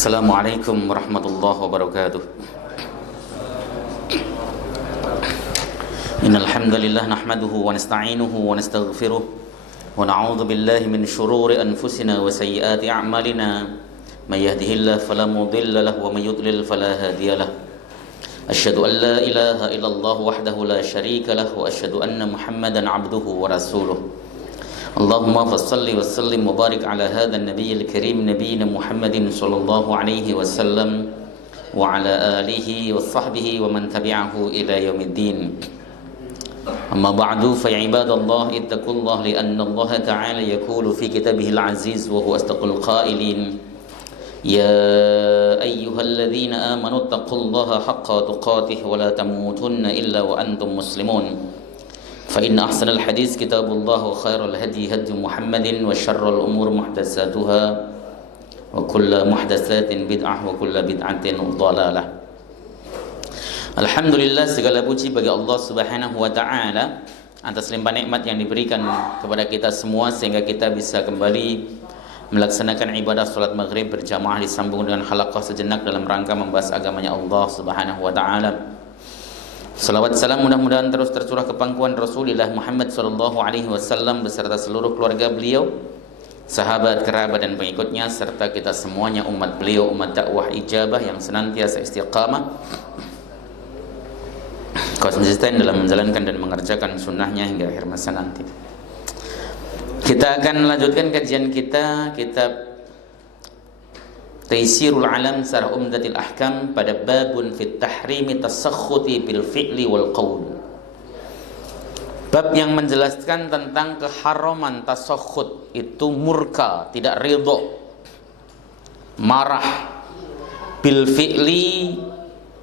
Assalamualaikum warahmatullahi wabarakatuh. Innal hamdalillah nahmaduhu wa nasta'inuhu wa nastaghfiruh wa na'udzu billahi min shururi anfusina wa sayyiati a'malina. May yahdihillahu fala mudilla lahu wa may yudlil fala hadiya lahu. Asyhadu an la ilaha illallah wahdahu la syarika lahu wa asyhadu anna Muhammadan 'abduhu wa rasuluh. Allahumma fassalli wa sallim wa barik ala hadzal nabiyil karim nabiyina Muhammadin sallallahu alaihi wasallam wa ala alihi wa sahbihi wa man tabi'ahu ila yaumiddin. Amma ba'du fa ibadallah ittaqullaha li anna Allah ta'ala yaqulu fi kitabihil aziz wa huwa asdaqul qailin ya ayyuhalladzina amanu taqullaha haqqa tuqatih wa la tamutunna illa wa antum muslimun. فإن أحسن الحديث كتاب الله وخير الهدي هدي محمد وشر الأمور محدثاتها وكل محدثات بدعة وكل بدعة ضلالة. Alhamdulillah, segala puji bagi Allah Subhanahu wa taala atas limpah nikmat yang diberikan kepada kita semua sehingga kita bisa kembali melaksanakan ibadah salat maghrib berjamaah disambung dengan halaqah sejenak dalam rangka membahas agamanya Allah Subhanahu wa taala. Salawat salam mudah-mudahan terus tercurah ke pangkuan Rasulullah Muhammad sallallahu alaihi wasallam beserta seluruh keluarga beliau, sahabat, kerabat dan pengikutnya serta kita semuanya umat beliau, umat dakwah ijabah yang senantiasa istiqamah konsisten dalam menjalankan dan mengerjakan sunnahnya hingga akhir masa nanti. Kita akan melanjutkan kajian kita kitab Taisirul Alam Sarah Umdatil Ahkam pada babun fit tahrimi tasakhuti bil fi'li wal qaul. Bab yang menjelaskan tentang keharaman tasakhut, itu murka, tidak ridho, marah, bil fi'li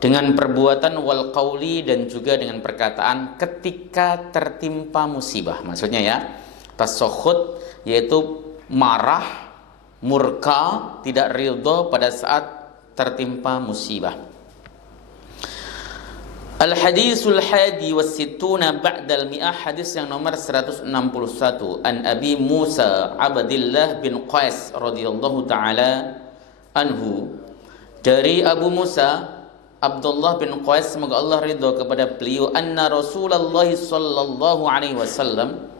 dengan perbuatan, wal qauli dan juga dengan perkataan ketika tertimpa musibah. Maksudnya ya, tasakhut yaitu marah, murka, tidak ridho pada saat tertimpa musibah. Al-hadisul hadi was sittuna ba'dal mi'ah, hadis yang nomor 161. An Abi Musa Abdillah bin Qais radhiyallahu taala anhu, dari Abu Musa Abdullah bin Qais, semoga Allah ridho kepada beliau, anna Rasulullah sallallahu alaihi wasallam,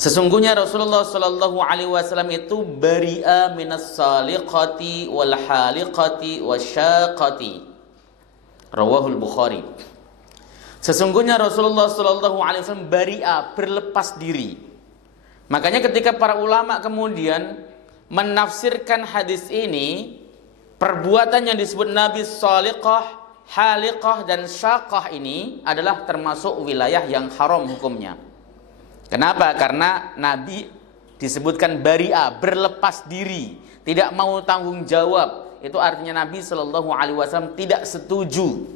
sesungguhnya Rasulullah sallallahu alaihi wasallam itu bari'a minas saliqati wal haliqati wasyaqati. Rawahul Bukhari. Sesungguhnya Rasulullah sallallahu alaihi wasallam bari'a, berlepas diri. Makanya ketika para ulama kemudian menafsirkan hadis ini, perbuatan yang disebut Nabi saliqah, haliqah dan syaqah ini adalah termasuk wilayah yang haram hukumnya. Kenapa? Karena Nabi disebutkan bari'a, berlepas diri, tidak mau tanggung jawab. Itu artinya Nabi Shallallahu Alaihi Wasallam tidak setuju,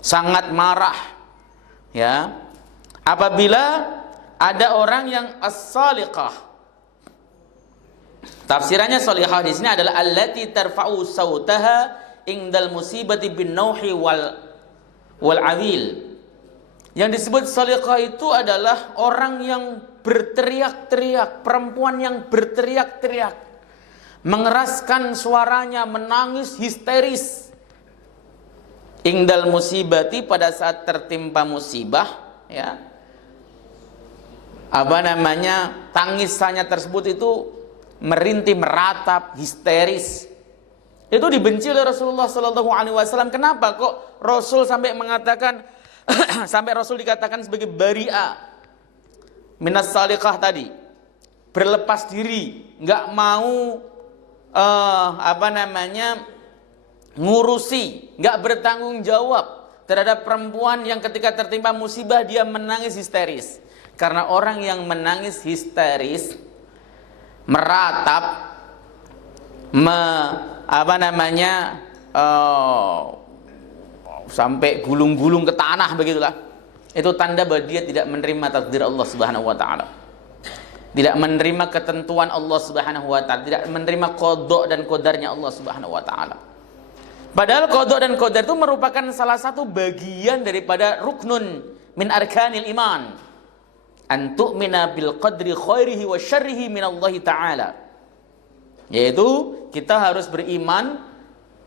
sangat marah. Ya, apabila ada orang yang as-saliqah, tafsirannya salihah di sini adalah allati tarfa'u sautaha indal musibati bin nauhi wal awil. Yang disebut saliqah itu adalah orang yang berteriak-teriak, perempuan yang berteriak-teriak, mengeraskan suaranya, menangis histeris. Ingdal musibati, pada saat tertimpa musibah, ya. Tangisannya tersebut itu merintih, meratap, histeris. Itu dibenci oleh Rasulullah sallallahu alaihi wasallam. Kenapa kok Rasul sampai mengatakan sampai Rasul dikatakan sebagai bari'a minas saliqah tadi, berlepas diri, nggak mau ngurusi, nggak bertanggung jawab terhadap perempuan yang ketika tertimpa musibah dia menangis histeris. Karena orang yang menangis histeris, meratap, sampai gulung-gulung ke tanah begitulah, itu tanda bahwa dia tidak menerima takdir Allah Subhanahu wa taala, tidak menerima ketentuan Allah Subhanahu wa taala, tidak menerima qada dan qadarnya Allah Subhanahu wa taala. Padahal qada dan qadar itu merupakan salah satu bagian daripada ruknun min arkanil iman, an tu'mina bil qadri khairihi wa syarrihi min Allah taala. Yaitu kita harus beriman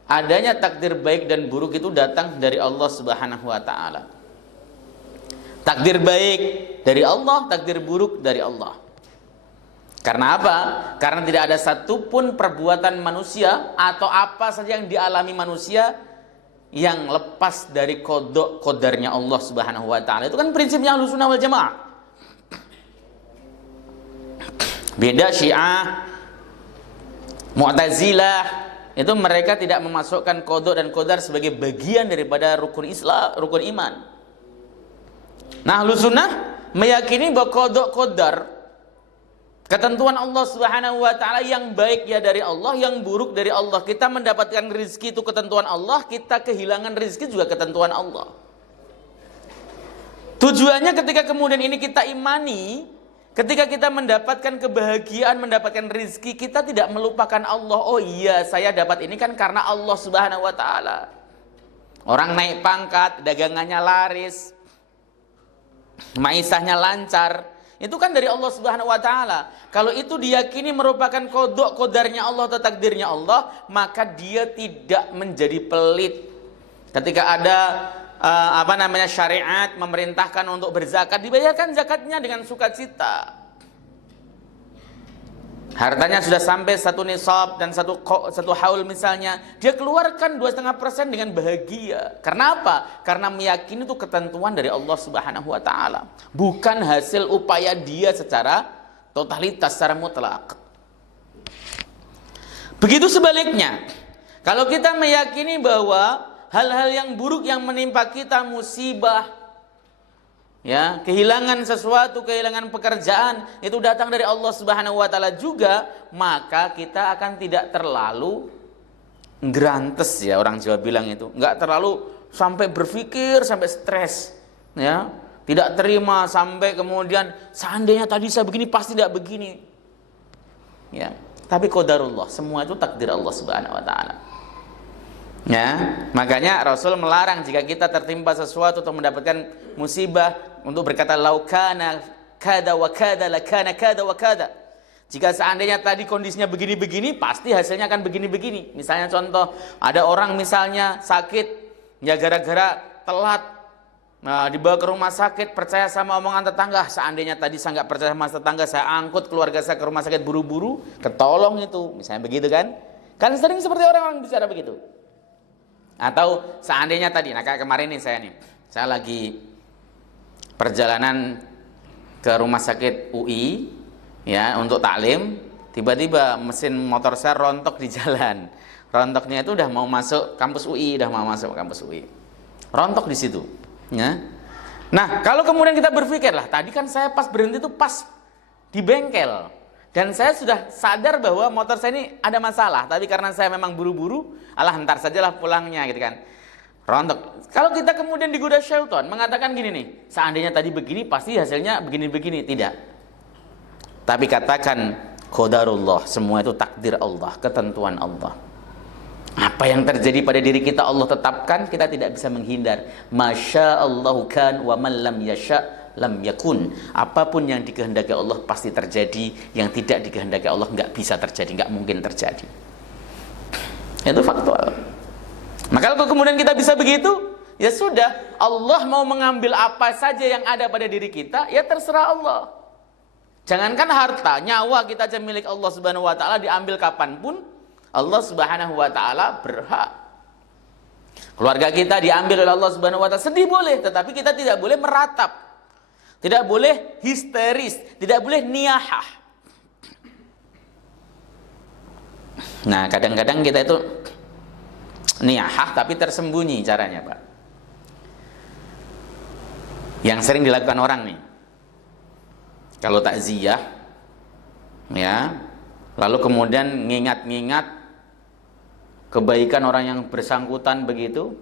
adanya takdir baik dan buruk itu datang dari Allah Subhanahu wa taala. Takdir baik dari Allah, takdir buruk dari Allah. Karena apa? Karena tidak ada satupun perbuatan manusia atau apa saja yang dialami manusia yang lepas dari qada qadarnya Allah Subhanahu wa taala. Itu kan prinsipnya Ahlussunnah wal Jamaah. Beda Syiah, Mu'tazilah, itu mereka tidak memasukkan qada dan qadar sebagai bagian daripada rukun Islam, rukun iman. Nah, Ahlussunnah meyakini bahwa qada qadar, ketentuan Allah Subhanahu wa taala yang baik ya dari Allah, yang buruk dari Allah. Kita mendapatkan rezeki itu ketentuan Allah, kita kehilangan rezeki juga ketentuan Allah. Tujuannya ketika kemudian ini kita imani, ketika kita mendapatkan kebahagiaan, mendapatkan rezeki, kita tidak melupakan Allah. Oh iya, saya dapat ini kan karena Allah Subhanahu wa taala. Orang naik pangkat, dagangannya laris, maisahnya lancar, itu kan dari Allah Subhanahu wa taala. Kalau itu diyakini merupakan qada qadarnya Allah atau takdirnya Allah, maka dia tidak menjadi pelit. Ketika ada syariat memerintahkan untuk berzakat, dibayarkan zakatnya dengan sukacita. Hartanya sudah sampai satu nisab dan satu haul misalnya, dia keluarkan 2,5% dengan bahagia. Karena apa? Karena meyakini itu ketentuan dari Allah Subhanahu wa taala, bukan hasil upaya dia secara totalitas, secara mutlak. Begitu sebaliknya, kalau kita meyakini bahwa hal-hal yang buruk yang menimpa kita, musibah, ya, kehilangan sesuatu, kehilangan pekerjaan, itu datang dari Allah Subhanahu wa taala juga, maka kita akan tidak terlalu grantes, ya orang Jawa bilang itu, enggak terlalu sampai berpikir, sampai stres, ya, tidak terima sampai kemudian seandainya tadi saya begini pasti tidak begini. Ya, tapi qadarullah, semua itu takdir Allah Subhanahu wa taala. Ya, makanya Rasul melarang jika kita tertimpa sesuatu atau mendapatkan musibah untuk berkata laukana kada wa kada lakana kada wa kada. Jika seandainya tadi kondisinya begini-begini, pasti hasilnya akan begini-begini. Misalnya contoh, ada orang misalnya sakit, ya gara-gara telat, nah, dibawa ke rumah sakit, percaya sama omongan tetangga. Seandainya tadi saya nggak percaya sama tetangga, saya angkut keluarga saya ke rumah sakit buru-buru, ketolong itu. Misalnya begitu kan? Kan sering seperti orang-orang bicara begitu. Atau seandainya tadi, nah kayak kemarin nih saya lagi perjalanan ke rumah sakit UI, ya, untuk taklim, tiba-tiba mesin motor saya rontok di jalan. Rontoknya itu udah mau masuk kampus UI, rontok di situ, ya. Nah, kalau kemudian kita berpikir lah, tadi kan saya pas berhenti itu pas di bengkel, dan saya sudah sadar bahwa motor saya ini ada masalah, tapi karena saya memang buru-buru, alah ntar sajalah pulangnya gitu kan, rontok. Kalau kita kemudian digoda syaitan mengatakan gini nih, seandainya tadi begini pasti hasilnya begini-begini, tidak. Tapi katakan qadarullah, semua itu takdir Allah, ketentuan Allah. Apa yang terjadi pada diri kita Allah tetapkan, kita tidak bisa menghindar. Masya Allahu kan wa man lam yasha lam yakun. Apapun yang dikehendaki Allah pasti terjadi, yang tidak dikehendaki Allah nggak bisa terjadi, nggak mungkin terjadi. Itu faktual. Maka kalau kemudian kita bisa begitu, ya sudah, Allah mau mengambil apa saja yang ada pada diri kita, ya terserah Allah. Jangankan harta, nyawa kita aja milik Allah Subhanahu wa taala, diambil kapanpun Allah Subhanahu wa taala berhak. Keluarga kita diambil oleh Allah Subhanahu wa taala, sedih boleh, tetapi kita tidak boleh meratap. Tidak boleh histeris, tidak boleh niyahah. Nah, kadang-kadang kita itu niyahah tapi tersembunyi caranya, Pak. Yang sering dilakukan orang nih, kalau takziah, ya, lalu kemudian ngingat-ngingat kebaikan orang yang bersangkutan begitu,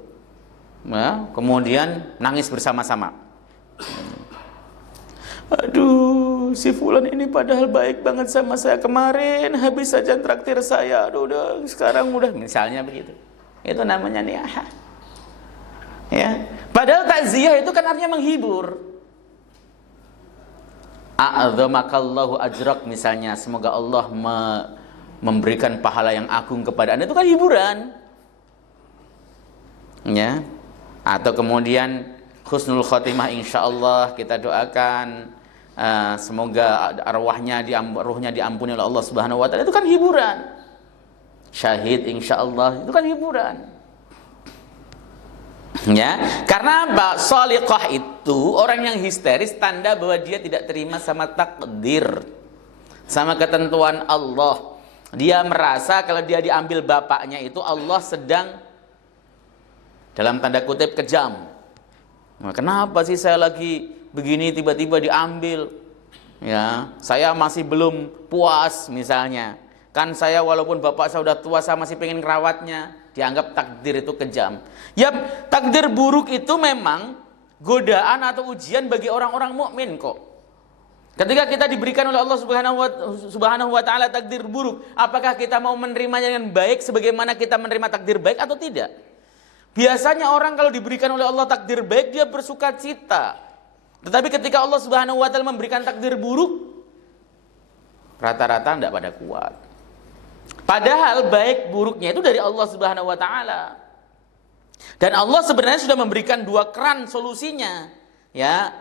ya, kemudian nangis bersama-sama. Aduh, si fulan ini padahal baik banget sama saya kemarin, habis saja traktir saya. Aduh, udah sekarang udah, misalnya begitu. Itu namanya niyahah. Ya, padahal takziah itu kan artinya menghibur. A'adzamakallahu ajrak misalnya, semoga Allah memberikan pahala yang agung kepada Anda, itu kan hiburan. ya. Atau kemudian husnul khotimah insyaallah, kita doakan semoga ruhnya diampuni oleh Allah Subhanahu wa taala, itu kan hiburan. Syahid insyaallah, itu kan hiburan. Ya, karena apa? Shaliqah itu orang yang histeris, tanda bahwa dia tidak terima sama takdir, sama ketentuan Allah. Dia merasa kalau dia diambil bapaknya itu Allah sedang dalam tanda kutip kejam. Nah, kenapa sih saya lagi begini tiba-tiba diambil? Ya, saya masih belum puas misalnya. Kan saya walaupun bapak saya udah tua, saya masih pengen ngerawatnya. Dianggap takdir itu kejam. Ya, takdir buruk itu memang godaan atau ujian bagi orang-orang mukmin kok. Ketika kita diberikan oleh Allah Subhanahu wa taala takdir buruk, apakah kita mau menerimanya dengan baik sebagaimana kita menerima takdir baik atau tidak? Biasanya orang kalau diberikan oleh Allah takdir baik, dia bersuka cita. Tetapi ketika Allah Subhanahu wa taala memberikan takdir buruk, rata-rata tidak pada kuat. Padahal baik buruknya itu dari Allah Subhanahu wa taala. Dan Allah sebenarnya sudah memberikan dua keran solusinya. Ya.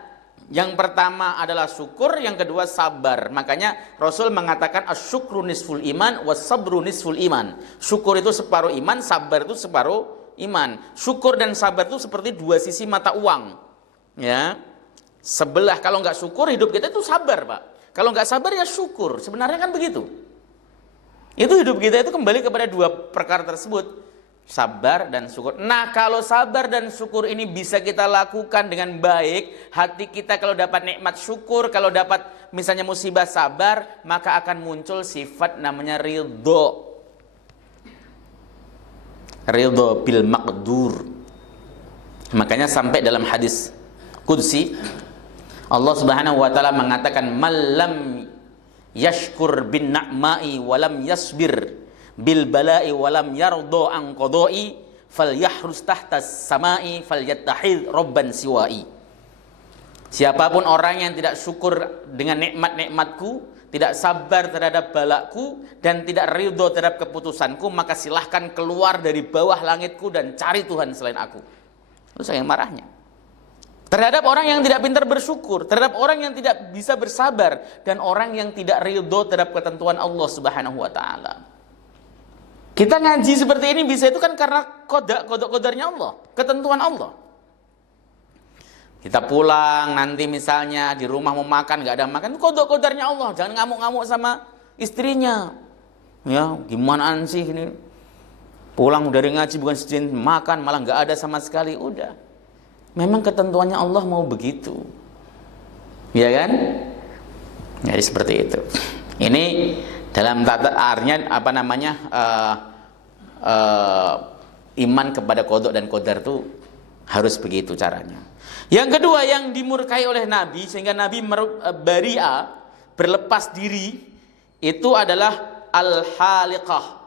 Yang pertama adalah syukur, yang kedua sabar. Makanya Rasul mengatakan asyukru nisful iman was-sabru nisful iman. Syukur itu separuh iman, sabar itu separuh iman. Syukur dan sabar itu seperti dua sisi mata uang. Ya. Sebelah, kalau nggak syukur hidup kita itu sabar, Pak. Kalau nggak sabar ya syukur. Sebenarnya kan begitu. Itu hidup kita itu kembali kepada dua perkara tersebut, sabar dan syukur. Nah, kalau sabar dan syukur ini bisa kita lakukan dengan baik, hati kita kalau dapat nikmat syukur, kalau dapat misalnya musibah sabar, maka akan muncul sifat namanya ridho. Ridho bil maqdur. Makanya sampai dalam hadis qudsi Allah Subhanahu wa taala mengatakan malam yashkur bin na'mai walam yasbir bil bala'i walam yardo an qada'i falyahrus tahtas samai falyattahid robban siwai. Siapapun orang yang tidak syukur dengan nikmat-nikmatku, tidak sabar terhadap balakku, dan tidak ridho terhadap keputusanku, maka silahkan keluar dari bawah langitku dan cari Tuhan selain aku. Itu saya marahnya. Terhadap orang yang tidak pintar bersyukur, terhadap orang yang tidak bisa bersabar, dan orang yang tidak ridho terhadap ketentuan Allah Subhanahu wa taala. Kita ngaji seperti ini bisa itu kan karena kodok-kodoknya Allah, ketentuan Allah. Kita pulang nanti misalnya di rumah mau makan, nggak ada makan, kodok-kodoknya Allah. Jangan ngamuk-ngamuk sama istrinya. Ya, gimana sih ini? Pulang dari ngaji bukan sejenis makan, malah nggak ada sama sekali, udah. Memang ketentuannya Allah mau begitu, ya kan? Jadi seperti itu. Ini dalam tata artinya apa namanya iman kepada qada dan qadar itu harus begitu caranya. Yang kedua yang dimurkai oleh Nabi sehingga Nabi bari'a, berlepas diri, itu adalah al-haliqah.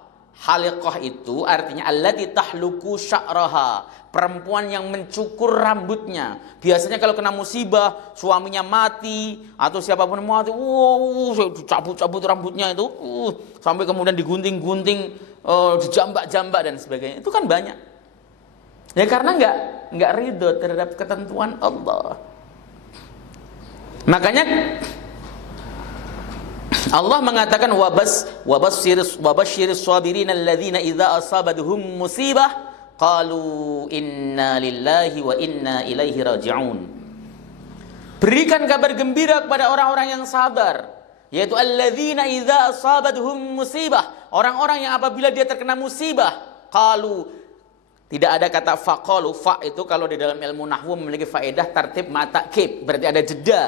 Haliqah itu artinya allati tahluku sya'raha, perempuan yang mencukur rambutnya. Biasanya kalau kena musibah, suaminya mati atau siapapun mati, dicabut-cabut rambutnya itu, sampai kemudian digunting-gunting, dijambak-jambak dan sebagainya. Itu kan banyak. Ya karena enggak ridho terhadap ketentuan Allah. Makanya Allah mengatakan wabasyiris sabirin alladzina idza asabatuhum musibah qalu inna lillahi wa inna ilaihi raji'un. Berikan kabar gembira kepada orang-orang yang sabar, yaitu alladzina idza asabatuhum musibah, orang-orang yang apabila dia terkena musibah, qalu, tidak ada kata faqalu. Fa itu kalau di dalam ilmu nahwu memiliki faedah tartib ma'taqib, berarti ada jeda.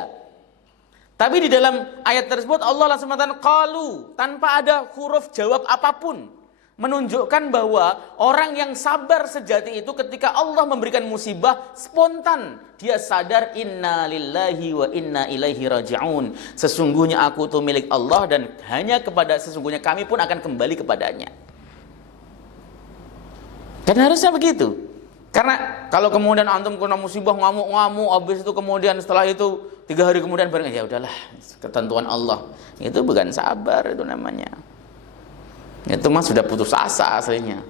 Tapi di dalam ayat tersebut Allah langsung mengatakan qalu, tanpa ada huruf jawab apapun, menunjukkan bahwa orang yang sabar sejati itu ketika Allah memberikan musibah, spontan dia sadar inna lillahi wa inna ilaihi raji'un. Sesungguhnya aku itu milik Allah dan hanya kepada sesungguhnya kami pun akan kembali kepadanya. Dan harusnya begitu. Karena kalau kemudian antum kena musibah ngamuk-ngamuk, habis itu kemudian setelah itu 3 hari kemudian baru ya udahlah, ketentuan Allah. Itu bukan sabar itu namanya. Itu mah sudah putus asa aslinya.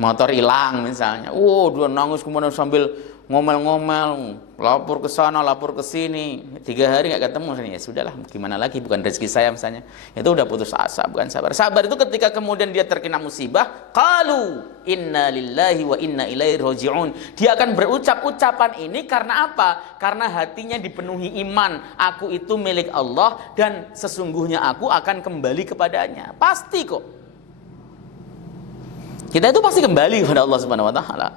Motor hilang misalnya. Dia nangis kemudian sambil ngomel-ngomel, lapor ke sana, lapor ke sini. 3 hari nggak ketemu. Ya sudahlah, gimana lagi, bukan rezeki saya misalnya. Itu udah putus asa, bukan sabar. Sabar itu ketika kemudian dia terkena musibah, qalu inna lillahi wa inna ilaihi raji'un. Dia akan berucap ucapan ini karena apa? Karena hatinya dipenuhi iman. Aku itu milik Allah dan sesungguhnya aku akan kembali kepadanya. Pasti kok. Kita itu pasti kembali kepada Allah Subhanahu wa taala.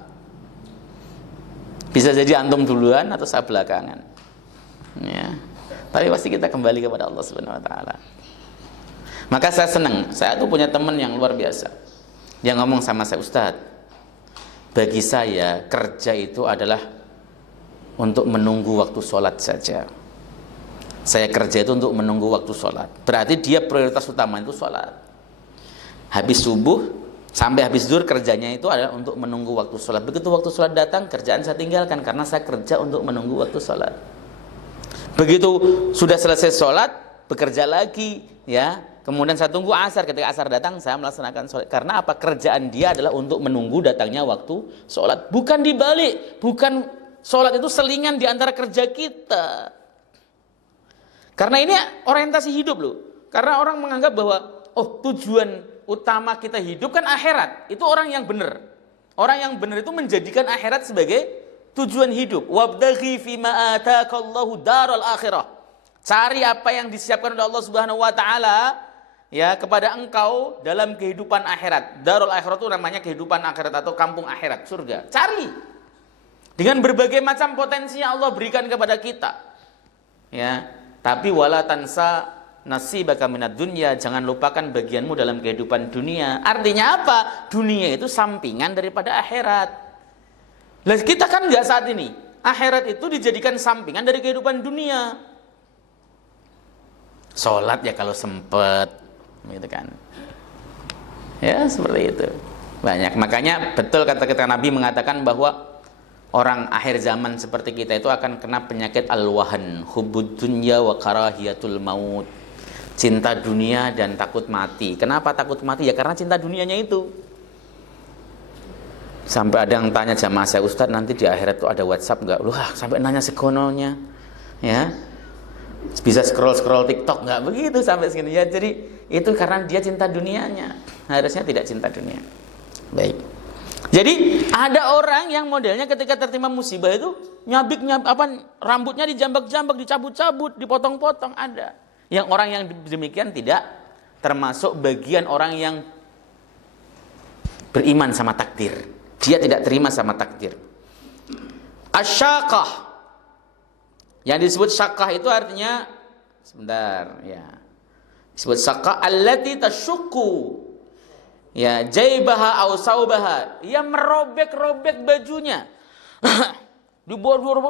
Bisa jadi antum duluan atau saya belakangan. Ya. Tapi pasti kita kembali kepada Allah Subhanahu wa taala. Maka saya senang, saya tuh punya teman yang luar biasa. Dia ngomong sama saya, "Ustadz, bagi saya kerja itu adalah untuk menunggu waktu sholat saja. Saya kerja itu untuk menunggu waktu sholat. Berarti dia prioritas utama itu sholat. Habis subuh sampai habis zuhur kerjanya itu adalah untuk menunggu waktu sholat. Begitu waktu sholat datang, kerjaan saya tinggalkan karena saya kerja untuk menunggu waktu sholat. Begitu sudah selesai sholat, bekerja lagi, ya. Kemudian saya tunggu asar. Ketika asar datang, saya melaksanakan sholat. Karena apa? Kerjaan dia adalah untuk menunggu datangnya waktu sholat. Bukan dibalik. Bukan sholat itu selingan di antara kerja kita. Karena ini orientasi hidup loh. Karena orang menganggap bahwa tujuan utama kita hidup kan akhirat. Itu orang yang benar. Orang yang benar itu menjadikan akhirat sebagai tujuan hidup. Wabdaghi fima ataakallahu daral akhirah. Cari apa yang disiapkan oleh Allah Subhanahu wa taala ya kepada engkau dalam kehidupan akhirat. Darul akhirat itu namanya kehidupan akhirat atau kampung akhirat, surga. Cari. Dengan berbagai macam potensi yang Allah berikan kepada kita. Ya, tapi wala tansa nasibaka minad dunya, jangan lupakan bagianmu dalam kehidupan dunia. Artinya apa? Dunia itu sampingan daripada akhirat. Lah kita kan enggak saat ini. Akhirat itu dijadikan sampingan dari kehidupan dunia. Sholat ya kalau sempet, gitu kan. Ya seperti itu. Banyak. Makanya betul kata-kata Nabi mengatakan bahwa orang akhir zaman seperti kita itu akan kena penyakit al-wahan, hubbud dunya wa karahiyatul maut. Cinta dunia dan takut mati. Kenapa takut mati? Ya karena cinta dunianya itu. Sampai ada yang tanya jamaah saya, "Ustadz, nanti di akhirat itu ada WhatsApp enggak?" Wah, sampai nanya sekononya. Ya. Bisa scroll TikTok enggak? Begitu sampai segini. Ya, jadi itu karena dia cinta dunianya. Harusnya tidak cinta dunia. Baik. Jadi ada orang yang modelnya ketika tertimpa musibah itu rambutnya dijambak-jambak, dicabut-cabut, dipotong-potong, ada. Yang orang yang demikian tidak termasuk bagian orang yang beriman sama takdir. Dia tidak terima sama takdir. Asyaqah. Yang disebut syaqah itu artinya sebentar ya. Disebut syaqah allati tasyukku. Ya, jaibaha aw saubaha. Ia merobek-robek bajunya. Dibor-bor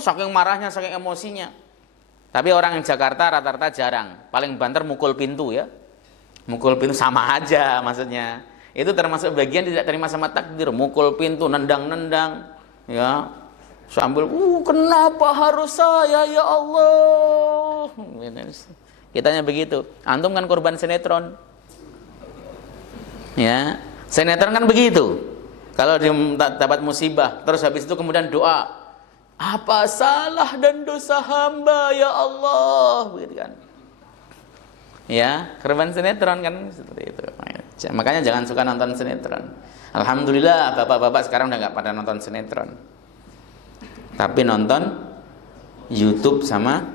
saking marahnya, saking emosinya. Tapi orang yang Jakarta rata-rata jarang. Paling banter mukul pintu ya. Mukul pintu sama aja maksudnya. Itu termasuk bagian tidak terima sama takdir. Mukul pintu, nendang-nendang. Ya. Sambil, kenapa harus saya ya Allah? Kitanya begitu. Antum kan korban sinetron. Ya. Sinetron kan begitu. Kalau dia dapat musibah. Terus habis itu kemudian doa. Apa salah dan dosa hamba ya Allah, begitu kan? Ya, korban sinetron kan seperti itu. Makanya jangan suka nonton sinetron. Alhamdulillah bapak-bapak sekarang udah nggak pada nonton sinetron, tapi nonton YouTube sama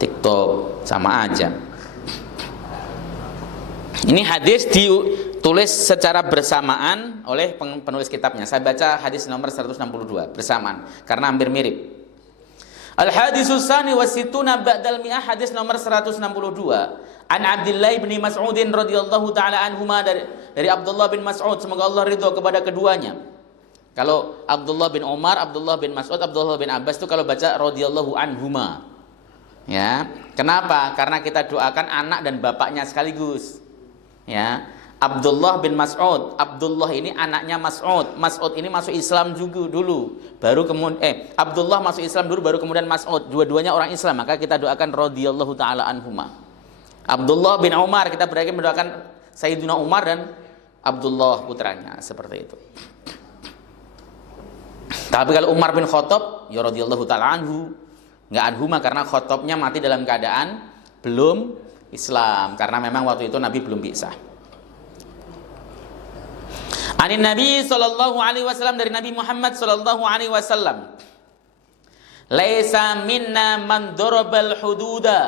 TikTok sama aja. Ini hadis ditulis secara bersamaan oleh penulis kitabnya. Saya baca hadis nomor 162 bersamaan karena hampir mirip. Al-hadisus tsani wa sittuna ba'dal mi'ah, hadis nomor 162. An Abdullah bin Mas'ud radhiyallahu taala anhuma, dari Abdullah bin Mas'ud, semoga Allah ridho kepada keduanya. Kalau Abdullah bin Umar, Abdullah bin Mas'ud, Abdullah bin Abbas itu kalau baca radhiyallahu anhuma. Ya, kenapa? Karena kita doakan anak dan bapaknya sekaligus. Ya, Abdullah bin Mas'ud. Abdullah ini anaknya Mas'ud. Mas'ud ini masuk Islam juga dulu. Baru kemudian Abdullah masuk Islam dulu baru kemudian Mas'ud. Dua-duanya orang Islam, maka kita doakan radhiyallahu taala anhuma. Abdullah bin Umar, kita berarti mendoakan Sayyidina Umar dan Abdullah putranya, seperti itu. Tapi kalau Umar bin Khattab ya radhiyallahu taala anhu, enggak anhuma, karena Khattabnya mati dalam keadaan belum Islam, karena memang waktu itu Nabi belum bi'tsah. Anin Nabi sallallahu alaihi wasallam, dari Nabi Muhammad sallallahu alaihi wasallam, laisa minna man darabal hududa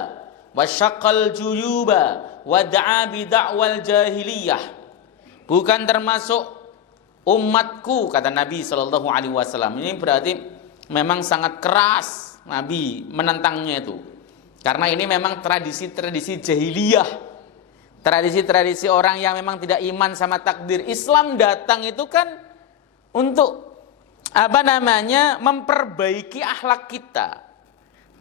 wa syaqqal juyuba wa da'a bi da'wal jahiliyah. Bukan termasuk umatku, kata Nabi sallallahu alaihi wasallam. Ini berarti memang sangat keras Nabi menentangnya itu. Karena ini memang tradisi-tradisi jahiliyah. Tradisi-tradisi orang yang memang tidak iman sama takdir. Islam datang itu kan untuk memperbaiki akhlak kita.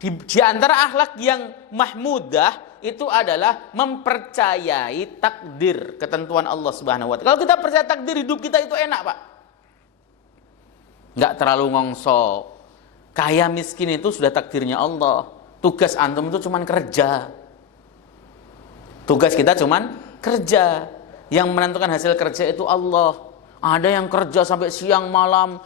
Di antara akhlak yang mahmudah itu adalah mempercayai takdir, ketentuan Allah Subhanahu wa taala. Kalau kita percaya takdir, hidup kita itu enak, Pak. Enggak terlalu ngongso. Kaya miskin itu sudah takdirnya Allah. Tugas antum itu cuman kerja. Tugas kita cuman kerja. Yang menentukan hasil kerja itu Allah. Ada yang kerja sampai siang malam,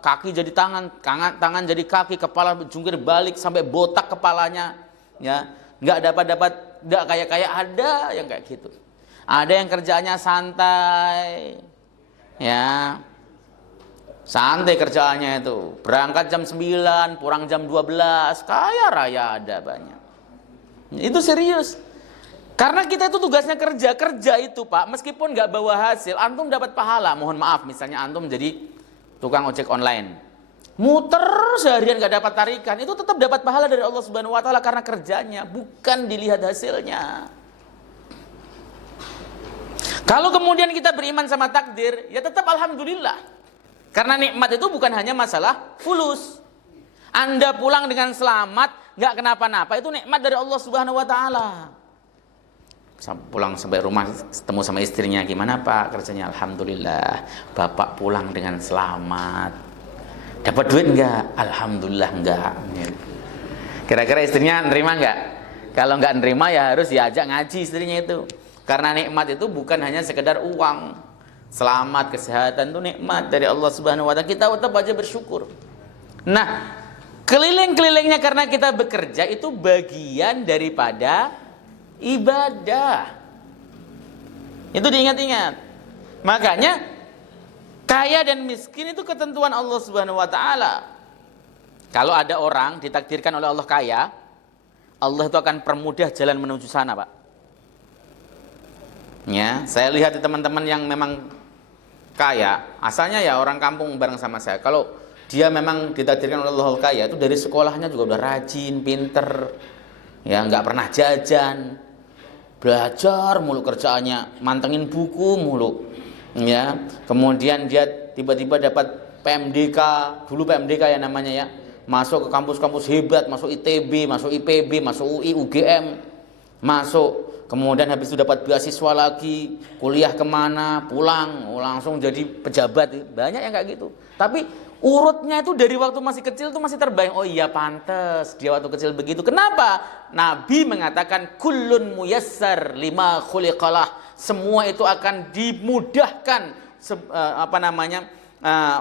kaki jadi tangan jadi kaki, kepala jungkir balik sampai botak kepalanya, ya. Nggak dapat nggak kayak ada yang kayak gitu. Ada yang kerjanya santai, ya, santai kerjaannya itu, berangkat jam 9 pulang jam 12, kaya raya ada banyak. Itu serius, karena kita itu tugasnya kerja itu, Pak, meskipun nggak bawa hasil, antum dapat pahala. Mohon maaf, misalnya antum jadi tukang ojek online, muter seharian gak dapat tarikan, itu tetap dapat pahala dari Allah Subhanahu wa taala karena kerjanya, bukan dilihat hasilnya. Kalau kemudian kita beriman sama takdir, ya tetap alhamdulillah. Karena nikmat itu bukan hanya masalah fulus. Anda pulang dengan selamat, gak kenapa-napa, itu nikmat dari Allah Subhanahu wa taala. Pulang sampai rumah, ketemu sama istrinya, gimana Pak kerjanya? Alhamdulillah, Bapak pulang dengan selamat. Dapat duit enggak? Alhamdulillah enggak. Kira-kira istrinya nerima enggak? Kalau enggak nerima ya harus diajak ngaji istrinya itu. Karena nikmat itu bukan hanya sekedar uang. Selamat, kesehatan itu nikmat dari Allah Subhanahu wa taala. Kita tetap aja bersyukur. Nah, keliling-kelilingnya karena kita bekerja itu bagian daripada ibadah. Itu diingat-ingat. Makanya kaya dan miskin itu ketentuan Allah Subhanahu wa taala. Kalau ada orang ditakdirkan oleh Allah kaya, Allah itu akan permudah jalan menuju sana, Pak. Ya, saya lihat di teman-teman yang memang kaya, asalnya ya orang kampung bareng sama saya. Kalau dia memang ditakdirkan oleh Allah kaya, itu dari sekolahnya juga udah rajin, pinter, ya nggak pernah jajan, belajar mulu kerjaannya, mantengin buku mulu. Ya, kemudian dia tiba-tiba dapat PMDK, dulu PMDK ya namanya ya, masuk ke kampus-kampus hebat, masuk ITB, masuk IPB, masuk UI, UGM, masuk, kemudian habis itu dapat beasiswa lagi, kuliah kemana, pulang, langsung jadi pejabat, banyak yang kayak gitu. Tapi urutnya itu dari waktu masih kecil tuh masih terbayang, oh iya pantes dia waktu kecil begitu. Kenapa? Nabi mengatakan kullun muyassar lima khuliqalah. Semua itu akan dimudahkan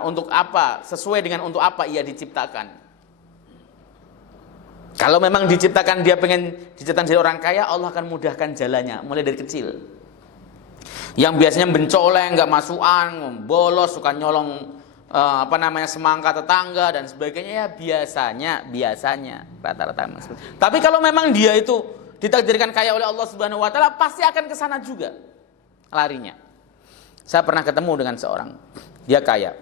untuk apa? Sesuai dengan untuk apa ia diciptakan. Kalau memang diciptakan dia pengen diciptakan jadi orang kaya, Allah akan mudahkan jalannya mulai dari kecil. Yang biasanya mencoleng, nggak masukan, bolos, suka nyolong semangka tetangga dan sebagainya, ya biasanya rata-rata. Tapi kalau memang dia itu ditakdirkan kaya oleh Allah Subhanahu wa taala, pasti akan ke sana juga larinya. Saya pernah ketemu dengan seorang, dia kaya.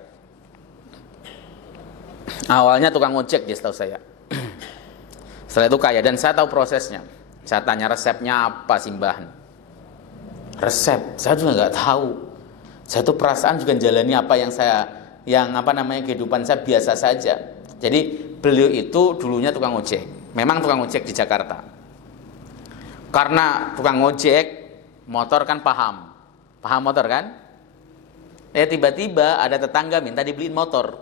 Awalnya tukang ojek dia, setahu saya. Setelah itu kaya, dan saya tahu prosesnya. Saya tanya resepnya apa sih Mbah? Resep saya juga nggak tahu. Saya tuh perasaan juga jalani kehidupan saya biasa saja. Jadi beliau itu dulunya tukang ojek. Memang tukang ojek di Jakarta. Karena tukang ojek motor kan paham motor kan? Tiba-tiba ada tetangga minta dibeliin motor.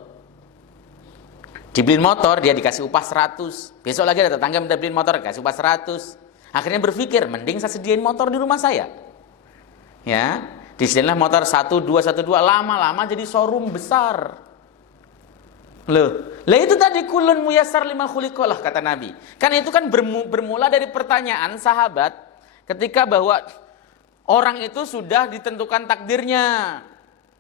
Dibeliin motor, dia dikasih upah 100. Besok lagi ada tetangga minta beliin motor, dikasih upah 100. Akhirnya berpikir, mending saya sediain motor di rumah saya. Ya, Disinilah motor 1212 lama-lama jadi showroom besar. Loh, lah itu tadi kulun muyassar lima khuliqalah kata Nabi. Kan itu kan bermula dari pertanyaan sahabat ketika bahwa orang itu sudah ditentukan takdirnya.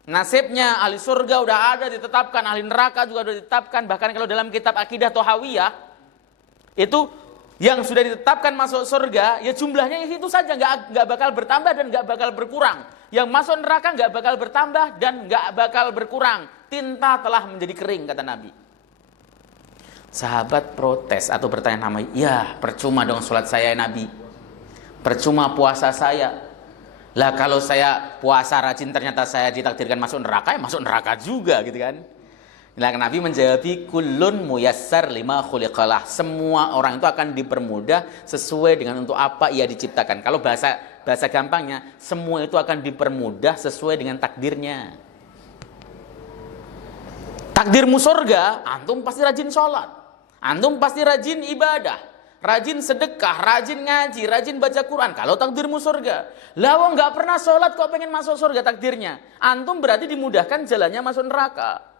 Nasibnya ahli surga udah ada ditetapkan, ahli neraka juga udah ditetapkan. Bahkan kalau dalam kitab akidah Thahawiyah itu yang sudah ditetapkan masuk surga, ya jumlahnya itu saja, nggak bakal bertambah dan nggak bakal berkurang. Yang masuk neraka nggak bakal bertambah dan nggak bakal berkurang. Tinta telah menjadi kering kata Nabi. Sahabat protes atau bertanya nama, ya percuma dong sholat saya Nabi, percuma puasa saya. Lah kalau saya puasa rajin ternyata saya ditakdirkan masuk neraka, ya masuk neraka juga gitu kan. Nah, Nabi menjawab, kullun muyassar lima khuliqalah. Semua orang itu akan dipermudah sesuai dengan untuk apa ia diciptakan. Kalau bahasa gampangnya, semua itu akan dipermudah sesuai dengan takdirnya. Takdirmu surga, antum pasti rajin sholat, antum pasti rajin ibadah, rajin sedekah, rajin ngaji, rajin baca Quran. Kalau takdirmu surga, lah nggak pernah sholat kok pengen masuk surga takdirnya, antum berarti dimudahkan jalannya masuk neraka.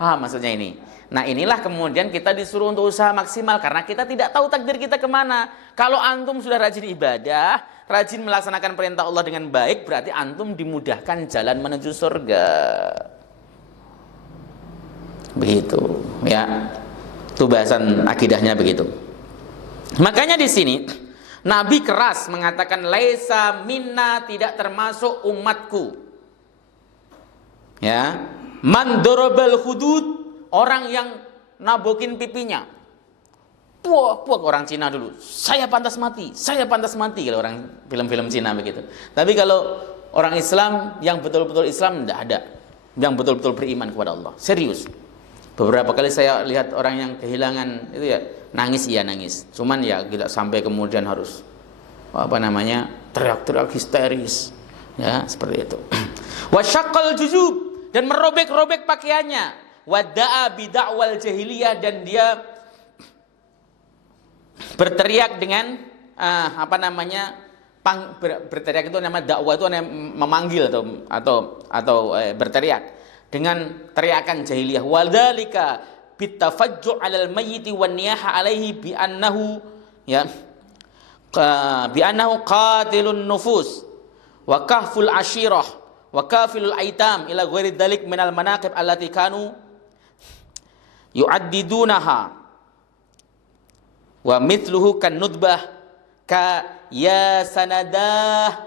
Maksudnya ini. Nah inilah kemudian kita disuruh untuk usaha maksimal karena kita tidak tahu takdir kita kemana. Kalau antum sudah rajin ibadah, rajin melaksanakan perintah Allah dengan baik, berarti antum dimudahkan jalan menuju surga. Begitu, ya. Itu bahasan akidahnya begitu. Makanya di sini Nabi keras mengatakan laisa minna, tidak termasuk umatku. Ya. Man dorobal hudud, orang yang nabokin pipinya. Puak orang Cina dulu. Saya pantas mati kalau orang film-film Cina begitu. Tapi kalau orang Islam yang betul-betul Islam tidak ada, yang betul-betul beriman kepada Allah. Serius. Beberapa kali saya lihat orang yang kehilangan itu ya nangis. Cuman ya tidak sampai kemudian harus teriak-teriak histeris. Ya, seperti itu. Wasyaqqal jujub, dan merobek-robek pakaiannya. Wada'a bida'wal jahiliyah, dan dia berteriak dengan berteriak itu nama dakwah itu memanggil atau berteriak dengan teriakan jahiliyah. Wadzalika bitafajju' 'alal mayyiti wan niyaha 'alaihi bi annahu qatilun nufus wa kahful ashirah wa kafilul aitam ila ghairi dzalik minal manaqib allati kanu yu'addidunaha wa mithluhu kan nudbah ka ya sanadah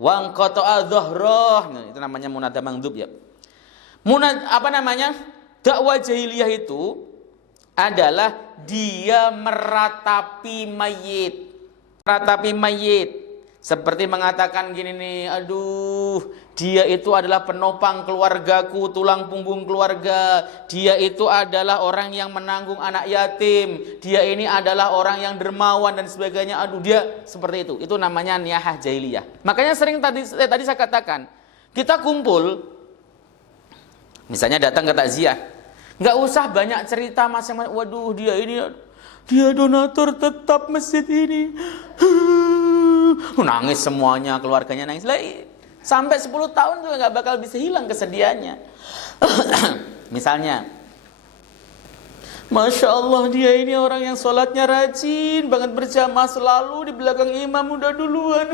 wa anqata'a dhahrah. Nah, itu namanya munada mangdub ya. Dakwah jahiliyah itu adalah dia meratapi mayit. Seperti mengatakan gini nih, aduh, dia itu adalah penopang keluargaku, tulang punggung keluarga. Dia itu adalah orang yang menanggung anak yatim. Dia ini adalah orang yang dermawan dan sebagainya. Aduh, dia seperti itu. Itu namanya niyahah jahiliyah. Makanya sering tadi saya katakan, kita kumpul, misalnya datang ke takziah, nggak usah banyak cerita masing-masing. Waduh, dia donatur tetap masjid ini. Nangis semuanya, keluarganya nangis. Sampai 10 tahun juga nggak bakal bisa hilang kesedihannya. Misalnya, Masya Allah, dia ini orang yang sholatnya rajin banget, berjamaah selalu di belakang imam udah duluan.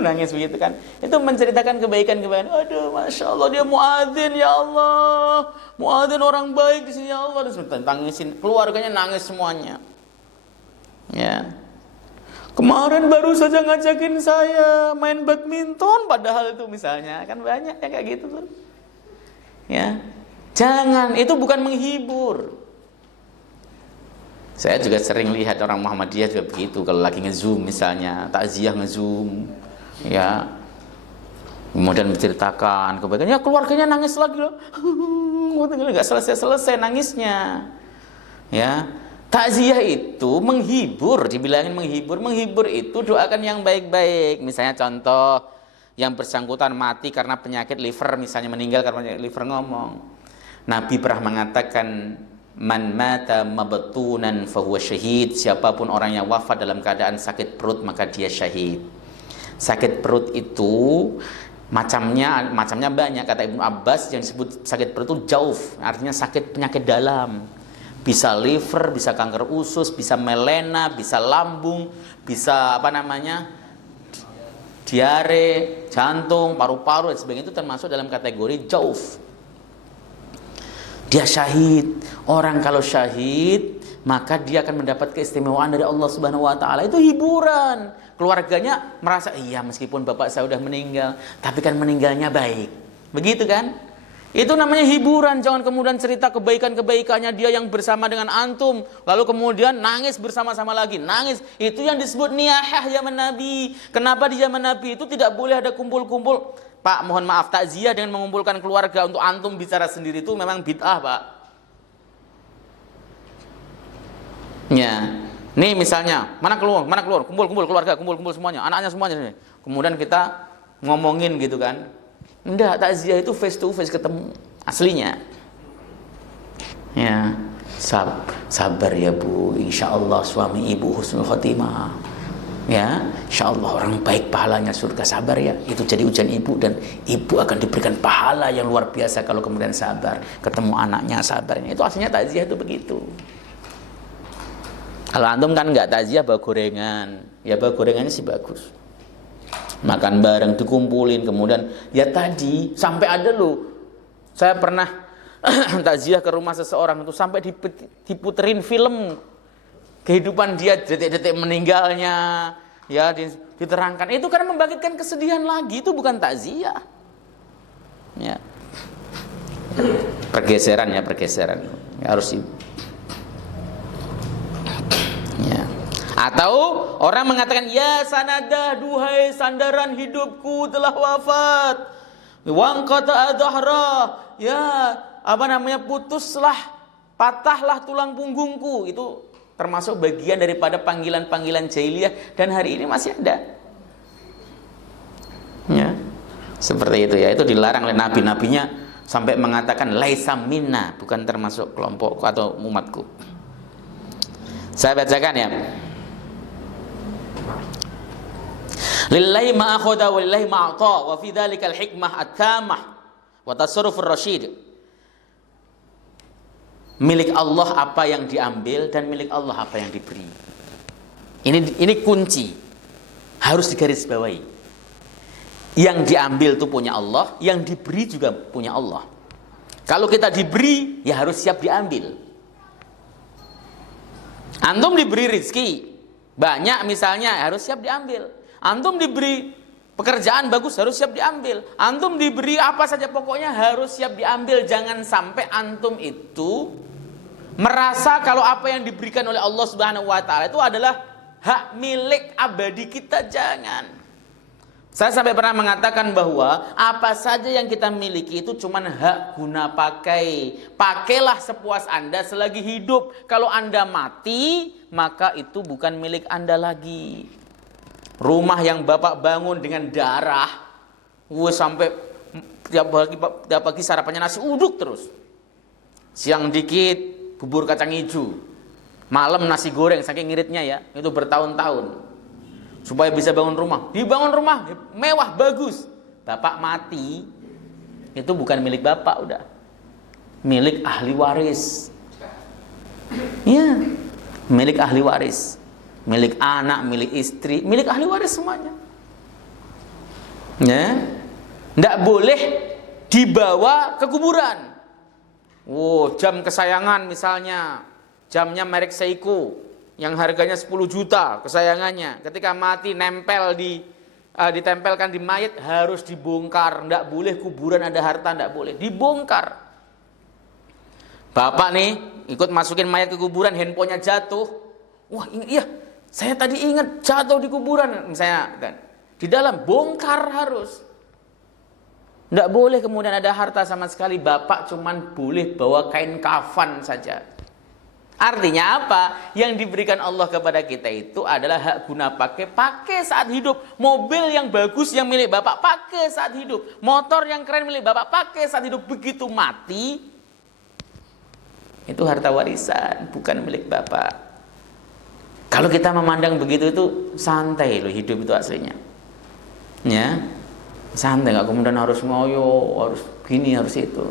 Nangis begitu kan. Itu menceritakan kebaikan-kebaikan. Aduh, Masya Allah, dia muadzin, ya Allah. Muadzin orang baik di sini, ya Allah. Dan tangisin, keluarganya nangis semuanya. Ya. Kemarin baru saja ngajakin saya main badminton, padahal itu misalnya kan banyak ya kayak gitu tuh. Ya. Jangan, itu bukan menghibur. Saya juga sering lihat orang Muhammadiyah juga begitu, kalau lagi nge-zoom misalnya, takziah nge-zoom, ya. Kemudian menceritakan kebaikan, ya keluarganya nangis lagi loh. Enggak selesai nangisnya. Ya. Takziah itu menghibur, dibilangin menghibur itu doakan yang baik-baik. Misalnya contoh yang bersangkutan mati karena penyakit liver, misalnya meninggal karena penyakit liver, ngomong. Nabi pernah mengatakan, man mata mabtunan fahuwa syahid, siapapun orang yang wafat dalam keadaan sakit perut maka dia syahid. Sakit perut itu macamnya banyak. Kata Ibnu Abbas, yang disebut sakit perut itu jauf, artinya sakit penyakit dalam. Bisa liver, bisa kanker usus, bisa melena, bisa lambung, bisa diare, jantung, paru-paru dan sebagainya, itu termasuk dalam kategori jauf. Dia syahid. Orang kalau syahid, maka dia akan mendapat keistimewaan dari Allah Subhanahu wa taala. Itu hiburan. Keluarganya merasa, iya meskipun bapak saya udah meninggal, tapi kan meninggalnya baik. Begitu kan? Itu namanya hiburan. Jangan kemudian cerita kebaikan-kebaikannya dia yang bersama dengan antum, lalu kemudian nangis bersama-sama lagi. Nangis. Itu yang disebut niyahah zaman Nabi. Kenapa di zaman Nabi itu tidak boleh ada kumpul-kumpul? Pak, mohon maaf, takziah dengan mengumpulkan keluarga untuk antum bicara sendiri itu memang bid'ah, Pak. Ya. Nih misalnya, mana keluar, kumpul keluarga, kumpul semuanya, anaknya semuanya. Kemudian kita ngomongin gitu kan. Enggak, takziah itu face to face ketemu aslinya. Ya, sabar ya Bu, insya Allah suami ibu husnul khotimah. Ya, insya Allah orang baik pahalanya surga, sabar ya. Itu jadi ujian ibu dan ibu akan diberikan pahala yang luar biasa kalau kemudian sabar. Ketemu anaknya sabarnya. Itu aslinya takziah itu begitu. Kalau antum kan enggak takziah bawa gorengan. Ya bawa gorengannya sih bagus. Makan bareng, dikumpulin, kemudian ya tadi sampai ada loh, saya pernah takziah ke rumah seseorang itu sampai diputerin film kehidupan dia, detik-detik meninggalnya, ya diterangkan. Itu karena membangkitkan kesedihan lagi, itu bukan takziah. Ya. Pergeseran ya, harus Atau orang mengatakan, ya sanadah, duhai sandaran hidupku telah wafat. Wangqata adhara, ya putuslah, patahlah tulang punggungku. Itu termasuk bagian daripada panggilan-panggilan jahiliyah dan hari ini masih ada. Ya. Seperti itu ya, itu dilarang oleh nabi-nabinya sampai mengatakan laisa minna, bukan termasuk kelompokku atau umatku. Saya bacakan ya. Lillahi ma akhadha wa lillahi ma a'ta wa fi dzalikal hikmah at-tamah wa tasarrufur rasyid. Milik Allah apa yang diambil dan milik Allah apa yang diberi. Ini kunci. Harus digarisbawahi. Yang diambil itu punya Allah, yang diberi juga punya Allah. Kalau kita diberi, ya harus siap diambil. Antum diberi rezeki banyak misalnya, harus siap diambil. Antum diberi pekerjaan bagus, harus siap diambil. Antum diberi apa saja pokoknya harus siap diambil. Jangan sampai antum itu merasa kalau apa yang diberikan oleh Allah Subhanahu wa taala itu adalah hak milik abadi kita. Jangan. Saya sampai pernah mengatakan bahwa apa saja yang kita miliki itu cuman hak guna pakai. Pakailah sepuas Anda selagi hidup. Kalau Anda mati, maka itu bukan milik Anda lagi. Rumah yang Bapak bangun dengan darah, sampai tiap pagi sarapannya nasi uduk terus. Siang dikit bubur kacang hijau. Malam nasi goreng saking ngiritnya ya, itu bertahun-tahun. Supaya bisa bangun rumah. Dibangun rumah mewah bagus. Bapak mati, itu bukan milik Bapak udah. Milik ahli waris. Ya, milik ahli waris. Milik anak, milik istri, milik ahli waris semuanya. Ya, tidak boleh dibawa ke kuburan. Jam kesayangan misalnya, jamnya merek Seiko, yang harganya 10 juta kesayangannya. Ketika mati ditempelkan di mayat harus dibongkar. Tidak boleh kuburan ada harta, tidak boleh dibongkar. Bapak nih ikut masukin mayat ke kuburan, handphonenya jatuh. Wah iya. Saya tadi ingat jatuh di kuburan misalnya kan. Di dalam bongkar harus. Tidak boleh kemudian ada harta sama sekali. Bapak cuman boleh bawa kain kafan saja. Artinya apa? Yang diberikan Allah kepada kita itu adalah hak guna pakai. Pakai saat hidup. Mobil yang bagus yang milik Bapak pakai saat hidup. Motor yang keren milik Bapak pakai saat hidup. Begitu mati, itu harta warisan, bukan milik Bapak. Kalau kita memandang begitu itu santai loh hidup itu aslinya. Ya, santai, nggak kemudian harus ngoyo, harus gini, harus itu.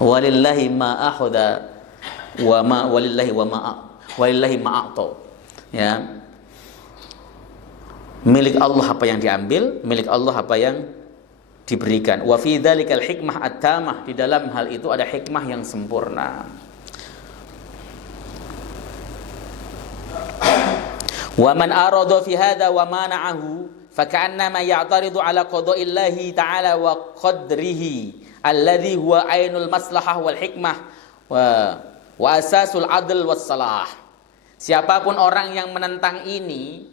Walillahi ma akhadha wa ma walillahi ma a'ta. Ya. Milik Allah apa yang diambil, milik Allah apa yang diberikan. Wa fi dzalikal hikmah at-tamah, di dalam hal itu ada hikmah yang sempurna. Wa man arada fi hadza wa mana'ahu faka'annama ya'taridu ala qada'illahi ta'ala wa qadrihi alladhi huwa ainul maslahah wal hikmah wa asasul adl was salah. Siapapun orang yang menentang ini,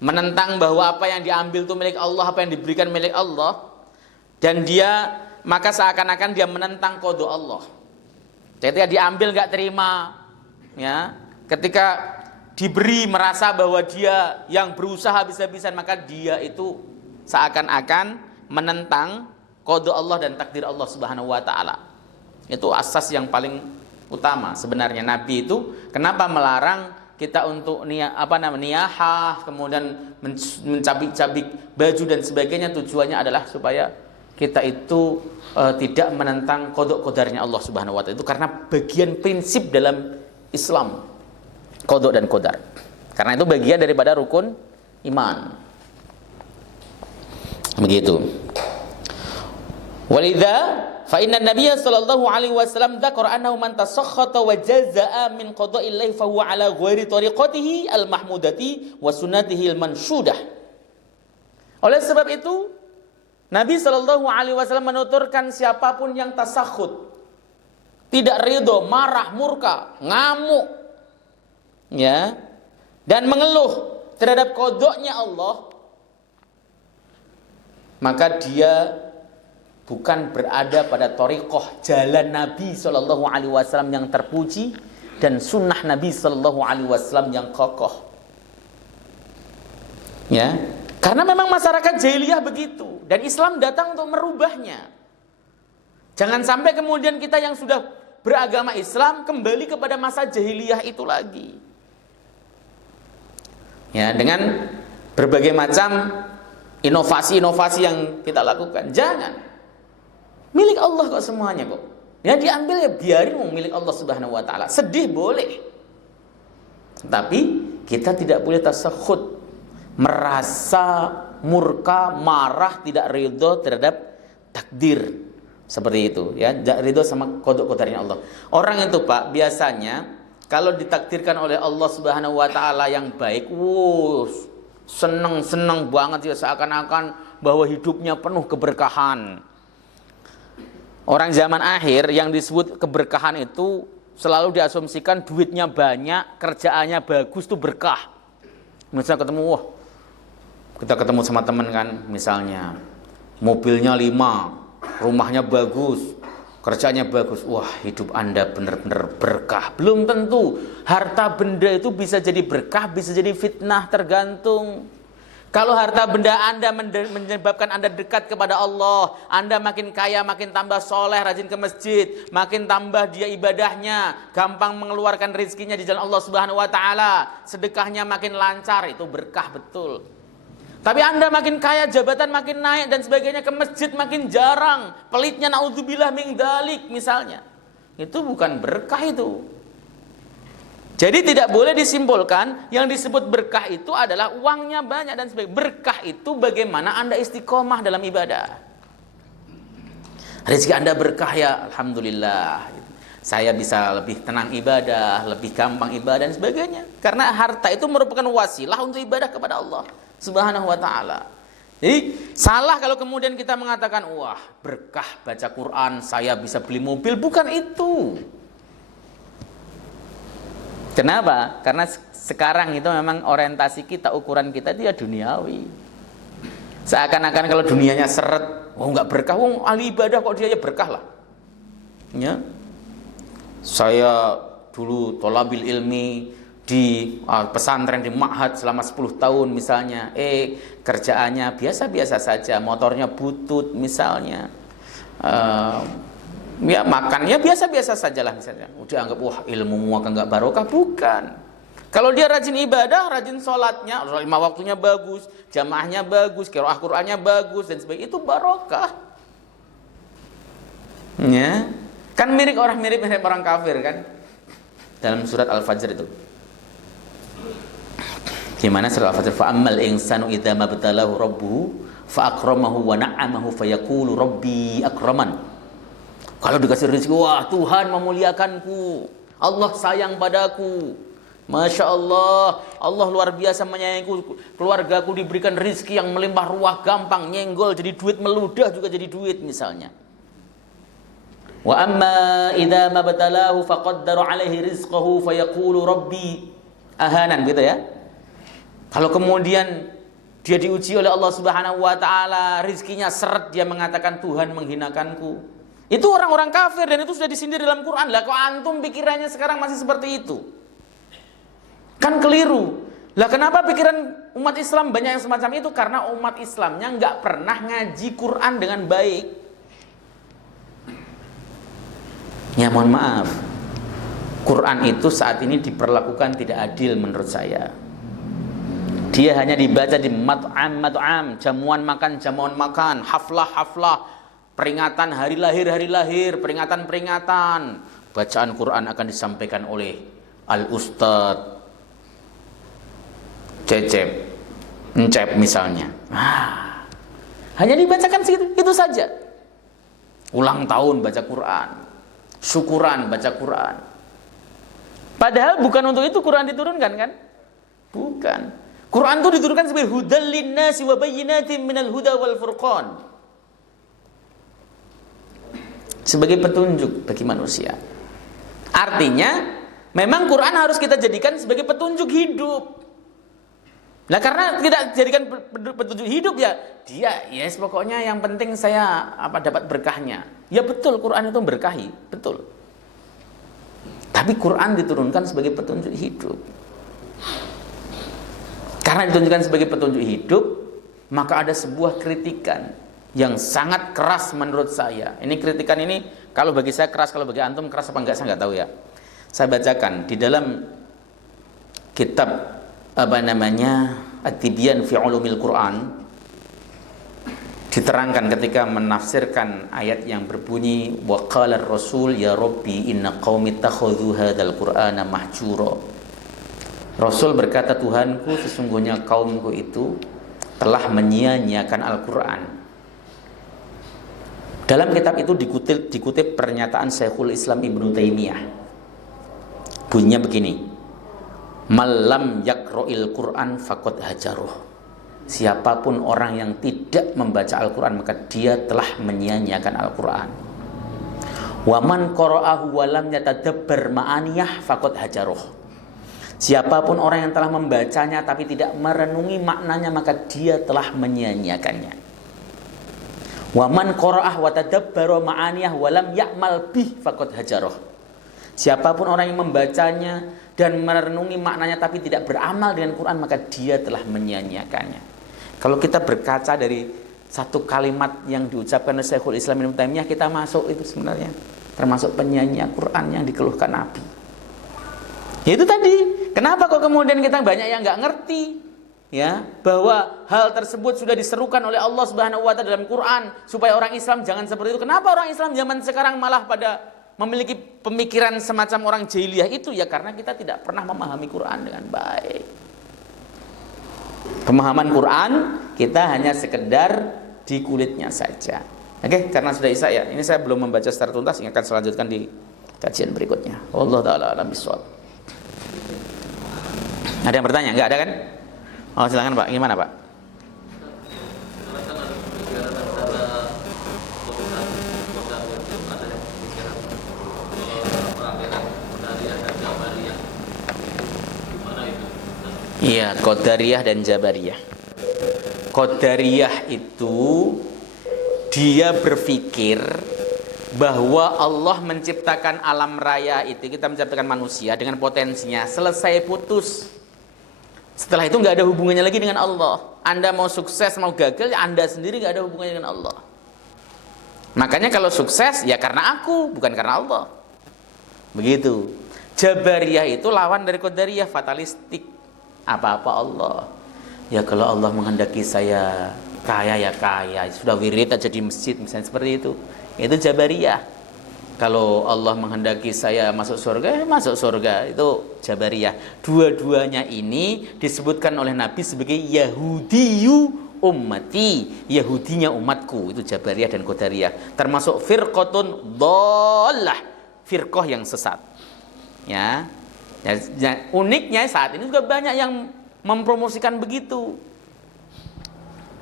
menentang bahwa apa yang diambil itu milik Allah, apa yang diberikan milik Allah, dan dia maka seakan-akan dia menentang qada Allah. Ketika diambil nggak terima, ya, ketika diberi merasa bahwa dia yang berusaha habis-habisan, maka dia itu seakan-akan menentang qada Allah dan takdir Allah Subhanahu wa taala. Itu asas yang paling utama sebenarnya. Nabi itu kenapa melarang kita untuk niyahah, kemudian mencabik-cabik baju dan sebagainya, tujuannya adalah supaya kita itu tidak menentang qada qadarnya Allah Subhanahu wa taala. Itu karena bagian prinsip dalam Islam, qada dan qadar. Karena itu bagian daripada rukun iman. Begitu. Walidha fa inna Nabiyya sallallahu alaihi wasallam dzakara annahu man tasakhkhata wa jazaa min qada'illahi fa huwa ala ghairi tariqatihi al-mahmudati wa sunnatihi al-manshudah. Oleh sebab itu Nabi sallallahu alaihi wasallam menuturkan siapapun yang tasakhut, tidak ridho, marah, murka, ngamuk, ya, dan mengeluh terhadap qadanya Allah, maka dia bukan berada pada thariqah jalan Nabi sallallahu alaihi wasallam yang terpuji dan sunnah Nabi sallallahu alaihi wasallam yang kokoh. Ya, karena memang masyarakat jahiliyah begitu dan Islam datang untuk merubahnya. Jangan sampai kemudian kita yang sudah beragama Islam kembali kepada masa jahiliyah itu lagi. Ya, dengan berbagai macam inovasi-inovasi yang kita lakukan. Jangan. Milik Allah kok semuanya kok. Ya diambil ya biarin milik Allah Subhanahu wa taala. Sedih boleh. Tapi kita tidak boleh tasakhut, merasa murka, marah, tidak ridho terhadap takdir. Seperti itu ya, tidak ridho sama qada qadarnya Allah. Orang itu Pak biasanya kalau ditakdirkan oleh Allah Subhanahu wa taala yang baik, seneng banget ya, seakan-akan bahwa hidupnya penuh keberkahan. Orang zaman akhir yang disebut keberkahan itu selalu diasumsikan duitnya banyak, kerjaannya bagus, itu berkah. Misalnya kita ketemu sama teman kan, misalnya mobilnya 5, rumahnya bagus, kerjanya bagus, wah hidup Anda benar-benar berkah. Belum tentu harta benda itu bisa jadi berkah, bisa jadi fitnah, tergantung. Kalau harta benda Anda menyebabkan Anda dekat kepada Allah, Anda makin kaya, makin tambah soleh, rajin ke masjid, makin tambah dia ibadahnya, gampang mengeluarkan rezekinya di jalan Allah Subhanahu wa taala, sedekahnya makin lancar, itu berkah betul. Tapi Anda makin kaya, jabatan makin naik dan sebagainya, ke masjid makin jarang, pelitnya naudzubillah min dzalik misalnya. Itu bukan berkah itu. Jadi tidak boleh disimpulkan yang disebut berkah itu adalah uangnya banyak dan sebagainya. Berkah itu bagaimana Anda istiqomah dalam ibadah. Rezeki Anda berkah ya, alhamdulillah. Saya bisa lebih tenang ibadah, lebih gampang ibadah dan sebagainya. Karena harta itu merupakan wasilah untuk ibadah kepada Allah Subhanahu wa taala. Jadi salah kalau kemudian kita mengatakan, wah berkah baca Quran, saya bisa beli mobil. Bukan itu. Kenapa? Karena sekarang itu memang orientasi kita, ukuran kita dia duniawi. Seakan-akan kalau dunianya seret, wah nggak berkah, wah ahli ibadah kok dia ya berkah lah. Ya, saya dulu thalabil ilmi di pesantren di ma'had selama 10 tahun misalnya, kerjaannya biasa-biasa saja, motornya butut misalnya. Ya makannya biasa-biasa sajalah misalnya. Udah anggap wah ilmu muak enggak barokah, bukan. Kalau dia rajin ibadah, rajin sholatnya, lima waktunya bagus, jamaahnya bagus, qiraah Qur'annya bagus dan sebagainya, itu barokah. Ya, kan mirip orang kafir kan? Dalam surat Al-Fajr itu. Gimana surat Al-Fajr? Fa ammal insanu idza mabtalahu rabbuhu fa akramahu wa na'amahu fayaqulu rabbi akraman. Kalau dikasih rezeki, wah Tuhan memuliakanku, Allah sayang padaku, Masya Allah, Allah luar biasa menyayangiku, keluargaku diberikan rezeki yang melimpah ruah, gampang, nyenggol jadi duit, meludah juga jadi duit misalnya. Wa amma idza mabtalahu faqaddara alaihi rizqahu fayaqulu rabbi ahanan, gitu ya. Kalau kemudian dia diuji oleh Allah Subhanahu wa taala, rizkinya seret, dia mengatakan Tuhan menghinakanku. Itu orang-orang kafir dan itu sudah disindir dalam Quran. Lah kok antum pikirannya sekarang masih seperti itu? Kan keliru. Lah kenapa pikiran umat Islam banyak yang semacam itu? Karena umat Islamnya nggak pernah ngaji Quran dengan baik. Ya mohon maaf, Quran itu saat ini diperlakukan tidak adil menurut saya. Dia hanya dibaca di mat'am, jamuan makan, haflah, peringatan hari lahir, peringatan. Bacaan Quran akan disampaikan oleh Al-Ustadz Encep misalnya. Hanya dibacakan segitu, itu saja. Ulang tahun baca Quran, syukuran baca Quran. Padahal bukan untuk itu Quran diturunkan kan? Bukan. Quran itu diturunkan sebagai hudal linnasi wa bayyinatin minal huda wal furqan. Sebagai petunjuk bagi manusia. Artinya, memang Quran harus kita jadikan sebagai petunjuk hidup. Nah, karena tidak jadikan petunjuk hidup ya, dia yes pokoknya yang penting saya dapat berkahnya. Ya betul, Quran itu berkahi, betul. Tapi Quran diturunkan sebagai petunjuk hidup. Karena ditunjukkan sebagai petunjuk hidup, maka ada sebuah kritikan yang sangat keras menurut saya. Ini kritikan ini kalau bagi saya keras, kalau bagi antum keras apa enggak saya enggak tahu ya. Saya bacakan di dalam kitab At-Tibyan fi Ulumil Quran, diterangkan ketika menafsirkan ayat yang berbunyi wa qala ar-rasul ya rabbi inna qaumi ittakhadhu hadzal qur'ana mahjura. Rasul berkata, Tuhanku, sesungguhnya kaumku itu telah menyia-nyiakan Al-Quran. Dalam kitab itu dikutip pernyataan Syekhul Islam Ibnu Taimiyah. Bunyinya begini, malam yakro'il Quran faqad hajaruh. Siapapun orang yang tidak membaca Al-Quran, maka dia telah menyia-nyiakan Al-Quran. Waman qara'ahu walam yatadabbar ma'aniyah faqad hajaruh. Siapapun orang yang telah membacanya tapi tidak merenungi maknanya, maka dia telah menyia-nyiakannya. Wa man qara'ah wa tadabbara ma'aniyah wa lam ya'mal bih faqad hajarah. Siapapun orang yang membacanya dan merenungi maknanya tapi tidak beramal dengan Quran, maka dia telah menyia-nyiakannya. Kalau kita berkaca dari satu kalimat yang diucapkan oleh Syekhul Islam Ibnu Taimiyah, kita masuk itu sebenarnya termasuk penyanyi Quran yang dikeluhkan Nabi. Ya itu tadi, kenapa kok kemudian kita banyak yang nggak ngerti ya bahwa hal tersebut sudah diserukan oleh Allah Subhanahu wa taala dalam Quran supaya orang Islam jangan seperti itu. Kenapa orang Islam zaman sekarang malah pada memiliki pemikiran semacam orang jahiliyah itu? Ya karena kita tidak pernah memahami Quran dengan baik. Pemahaman Quran kita hanya sekedar di kulitnya saja. Oke, karena sudah Isya ya. Ini saya belum membaca secara tuntas, ini akan saya lanjutkan di kajian berikutnya. Wallahu taala alam bissawab. Ada yang bertanya? Enggak ada kan? Oh, silakan Pak. Gimana Pak? Iya, Qadariyah dan Jabariyah. Qadariyah itu dia berpikir bahwa Allah menciptakan alam raya itu, kita menciptakan manusia dengan potensinya, selesai putus. Setelah itu nggak ada hubungannya lagi dengan Allah. Anda mau sukses mau gagal, ya Anda sendiri nggak ada hubungannya dengan Allah. Makanya kalau sukses ya karena aku, bukan karena Allah. Begitu. Jabariyah itu lawan dari Qadariyah, fatalistik. Apa-apa Allah. Ya kalau Allah menghendaki saya kaya ya kaya, sudah wirid aja di masjid misalnya seperti itu. Itu Jabariyah. Kalau Allah menghendaki saya masuk surga, masuk surga. Itu Jabariyah. Dua-duanya ini disebutkan oleh Nabi sebagai Yahudiyu ummati, Yahudinya umatku. Itu Jabariyah dan Qadariyah. Termasuk firqatun dhallah, firqah yang sesat. Ya, uniknya saat ini juga banyak yang mempromosikan begitu.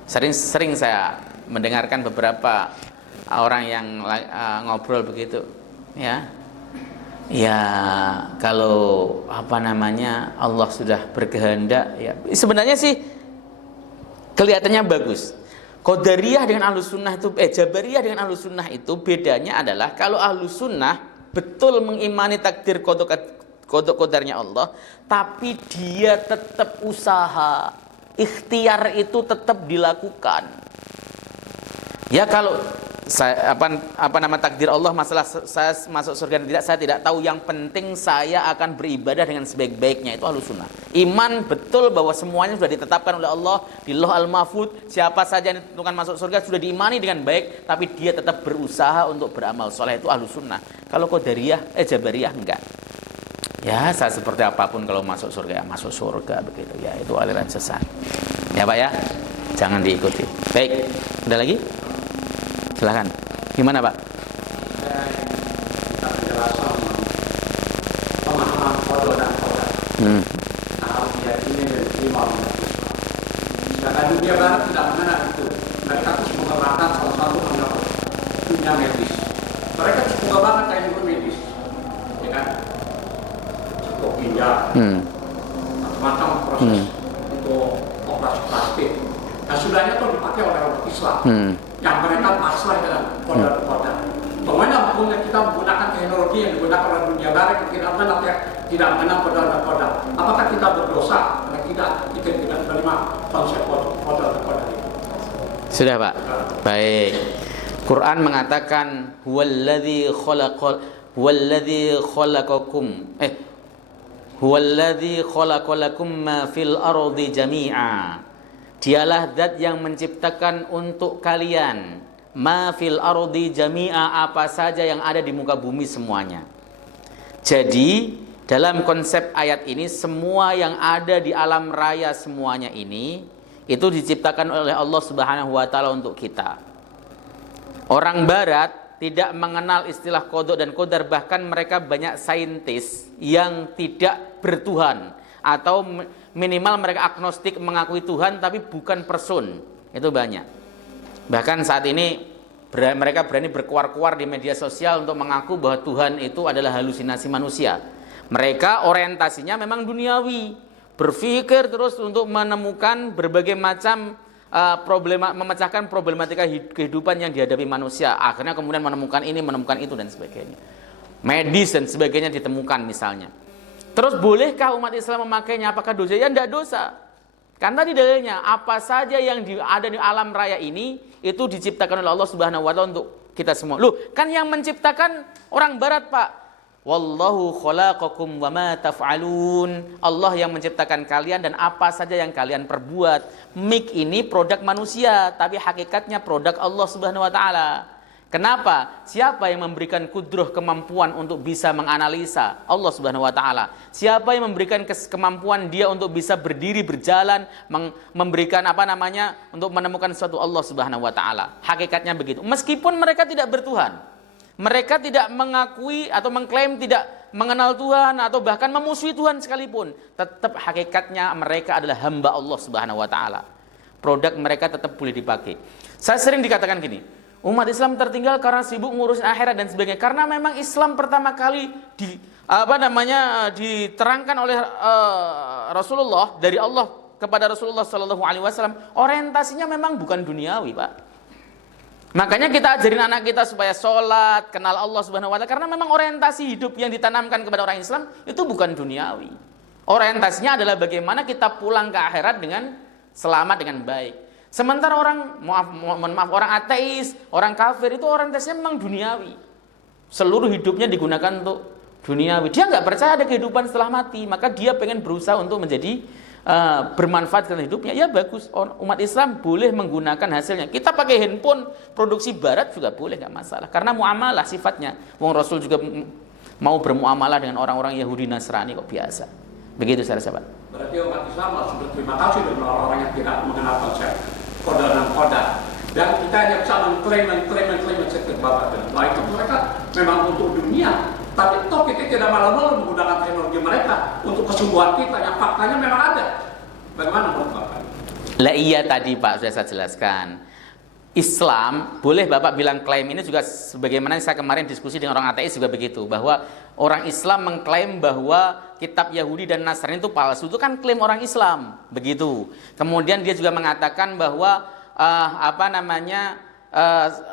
Sering saya mendengarkan beberapa orang yang ngobrol begitu, ya. Ya, kalau Allah sudah berkehendak, ya sebenarnya sih kelihatannya bagus. Qadariyah dengan Ahlussunnah itu, Jabariyah dengan Ahlussunnah itu bedanya adalah kalau Ahlussunnah betul mengimani takdir qadar-qadarnya Allah, tapi dia tetap usaha, ikhtiar itu tetap dilakukan. Ya kalau saya, takdir Allah masalah saya masuk surga dan tidak, saya tidak tahu. Yang penting saya akan beribadah dengan sebaik-baiknya. Itu Ahlussunnah. Iman betul bahwa semuanya sudah ditetapkan oleh Allah di Lauh Al-Mahfudz. Siapa saja yang ditentukan masuk surga sudah diimani dengan baik, tapi dia tetap berusaha untuk beramal soleh. Itu Ahlussunnah. Kalau Qadariyah, Jabariyah enggak. Ya, saya seperti apapun kalau masuk surga, ya masuk surga begitu. Ya, itu aliran sesat. Ya, Pak ya. Jangan diikuti. Baik. Ada lagi? Silakan. Gimana, Pak? Pemahaman qada dan qadar. Kalau diyakini dan diterima oleh Islam. Sedangkan dunia barat tidak mengenal itu. Mereka terus mengembangkan salah satu mendapat dunia medis. Mereka cukup banget kayak ilmu medis, ya kan? Cukup ginjal, macam-macam proses untuk operasi plastik. Nah, sudahnya tuh dipakai oleh orang Islam. Yang mereka pasrah dengan qadar-qadar. Bagaimana hukumnya kita menggunakan teknologi yang digunakan oleh dunia barat yang tidak mengenal qadar dan qadar? Apakah kita berdosa karena kita tidak menerima konsep qadar dan qadar itu? Sudah, Pak. Baik. Quran mengatakan huwallazi khalaqalakum ma fil ardi jami'a. Dialah zat yang menciptakan untuk kalian ma fil ardi jami'a, apa saja yang ada di muka bumi semuanya. Jadi dalam konsep ayat ini, semua yang ada di alam raya semuanya ini itu diciptakan oleh Allah Subhanahu wa taala untuk kita. Orang barat tidak mengenal istilah qada dan qadar, bahkan mereka banyak saintis yang tidak bertuhan atau minimal mereka agnostik, mengakui Tuhan tapi bukan person. Itu banyak. Bahkan saat ini mereka berani berkuar-kuar di media sosial untuk mengaku bahwa Tuhan itu adalah halusinasi manusia. Mereka orientasinya memang duniawi, berpikir terus untuk menemukan berbagai macam memecahkan problematika kehidupan yang dihadapi manusia. Akhirnya kemudian menemukan ini, menemukan itu dan sebagainya. Medis dan sebagainya ditemukan misalnya. Terus bolehkah umat Islam memakainya? Apakah dosa? Ya tidak dosa. Karena di dalamnya apa saja yang ada di alam raya ini itu diciptakan oleh Allah Subhanahu wa taala untuk kita semua. Loh, kan yang menciptakan orang barat, Pak. Wallahu khalaqakum wama taf'alun. Allah yang menciptakan kalian dan apa saja yang kalian perbuat. Mic ini produk manusia, tapi hakikatnya produk Allah Subhanahu wa taala. Kenapa? Siapa yang memberikan kudroh, kemampuan untuk bisa menganalisa? Allah Subhanahu wa taala. Siapa yang memberikan kemampuan dia untuk bisa berdiri, berjalan, memberikan untuk menemukan sesuatu? Allah Subhanahu wa taala. Hakikatnya begitu. Meskipun mereka tidak bertuhan, mereka tidak mengakui atau mengklaim tidak mengenal Tuhan atau bahkan memusuhi Tuhan sekalipun, tetap hakikatnya mereka adalah hamba Allah Subhanahu wa taala. Produk mereka tetap boleh dipakai. Saya sering dikatakan gini, umat Islam tertinggal karena sibuk ngurusin akhirat dan sebagainya. Karena memang Islam pertama kali diterangkan oleh Rasulullah, dari Allah kepada Rasulullah Sallallahu Alaihi Wasallam, orientasinya memang bukan duniawi, Pak. Makanya kita ajarin anak kita supaya sholat, kenal Allah Subhanahu Wa Taala, karena memang orientasi hidup yang ditanamkan kepada orang Islam itu bukan duniawi. Orientasinya adalah bagaimana kita pulang ke akhirat dengan selamat, dengan baik. Sementara orang orang ateis, orang kafir itu orientasinya memang duniawi. Seluruh hidupnya digunakan untuk duniawi. Dia nggak percaya ada kehidupan setelah mati, maka dia pengen berusaha untuk menjadi bermanfaat dalam hidupnya. Ya bagus, umat Islam boleh menggunakan hasilnya. Kita pakai handphone produksi barat juga boleh, nggak masalah. Karena muamalah sifatnya. Wong Rasul juga mau bermuamalah dengan orang-orang Yahudi Nasrani kok biasa. Begitu sahabat. Berarti umat Islam harus berterima kasih dengan orang-orang yang tidak mengenal konsep koda dan koda. Dan kita hanya bisa mengklaim seperti Bapak dan baik itu mereka memang untuk dunia. Tapi toh kita tidak malu-malu menggunakan teknologi mereka untuk kesembuhan kita yang faktanya memang ada. Bagaimana menurut Bapak? Lah iya tadi Pak sudah saya jelaskan. Islam, boleh Bapak bilang klaim ini juga sebagaimana saya kemarin diskusi dengan orang ateis juga begitu, bahwa orang Islam mengklaim bahwa kitab Yahudi dan Nasrani itu palsu, itu kan klaim orang Islam, begitu. Kemudian dia juga mengatakan bahwa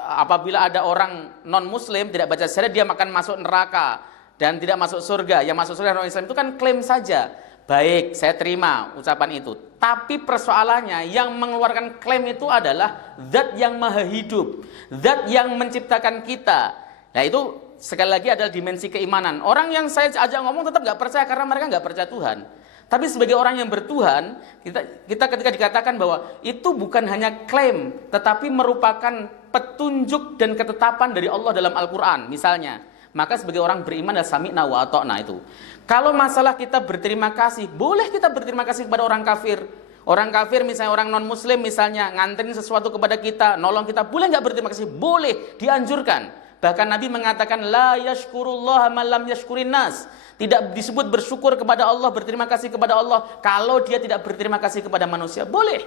apabila ada orang non muslim tidak baca syahadat dia akan masuk neraka dan tidak masuk surga. Yang masuk surga orang Islam itu kan klaim saja. Baik, saya terima ucapan itu. Tapi persoalannya yang mengeluarkan klaim itu adalah zat yang maha hidup, zat yang menciptakan kita. Nah itu sekali lagi adalah dimensi keimanan. Orang yang saya ajak ngomong tetap nggak percaya karena mereka nggak percaya Tuhan. Tapi sebagai orang yang bertuhan, kita ketika dikatakan bahwa itu bukan hanya klaim, tetapi merupakan petunjuk dan ketetapan dari Allah dalam Al-Quran, misalnya. Maka sebagai orang beriman adalah sami'na wa ata'na itu. Kalau masalah kita berterima kasih, boleh kita berterima kasih kepada orang kafir. Orang kafir misalnya orang non-muslim misalnya nganterin sesuatu kepada kita, nolong kita, boleh nggak berterima kasih? Boleh, dianjurkan. Bahkan Nabi mengatakan la yashkurullaha man lam yashkurin nas. Tidak disebut bersyukur kepada Allah, berterima kasih kepada Allah kalau dia tidak berterima kasih kepada manusia. Boleh.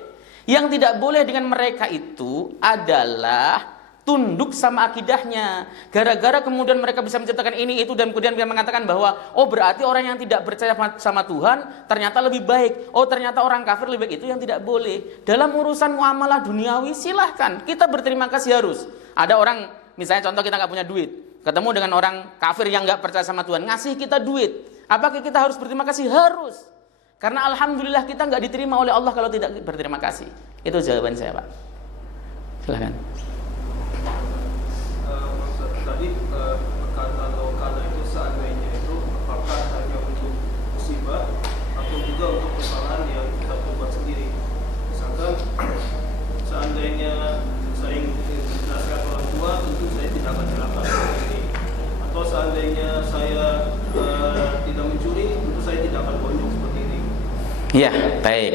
Yang tidak boleh dengan mereka itu adalah tunduk sama akidahnya. Gara-gara kemudian mereka bisa menciptakan ini itu dan kemudian dia mengatakan bahwa oh berarti orang yang tidak percaya sama Tuhan ternyata lebih baik. Oh ternyata orang kafir lebih baik. Itu yang tidak boleh. Dalam urusan muamalah duniawi silahkan kita berterima kasih harus. Ada orang misalnya contoh kita nggak punya duit, ketemu dengan orang kafir yang nggak percaya sama Tuhan, ngasih kita duit. Apakah kita harus berterima kasih? Harus. Karena alhamdulillah kita nggak diterima oleh Allah kalau tidak berterima kasih. Itu jawaban saya, Pak. Silakan. Tadi perkataan lokal itu seandainya itu apakah hanya untuk musibah atau juga untuk kesalahan yang kita buat sendiri. Misalkan seandainya saya ingin nasihat orang tua, tentu saya tidak akan celaka seperti ini. Atau seandainya saya tidak mencuri, tentu saya tidak akan bonyok seperti ini. Ya, baik.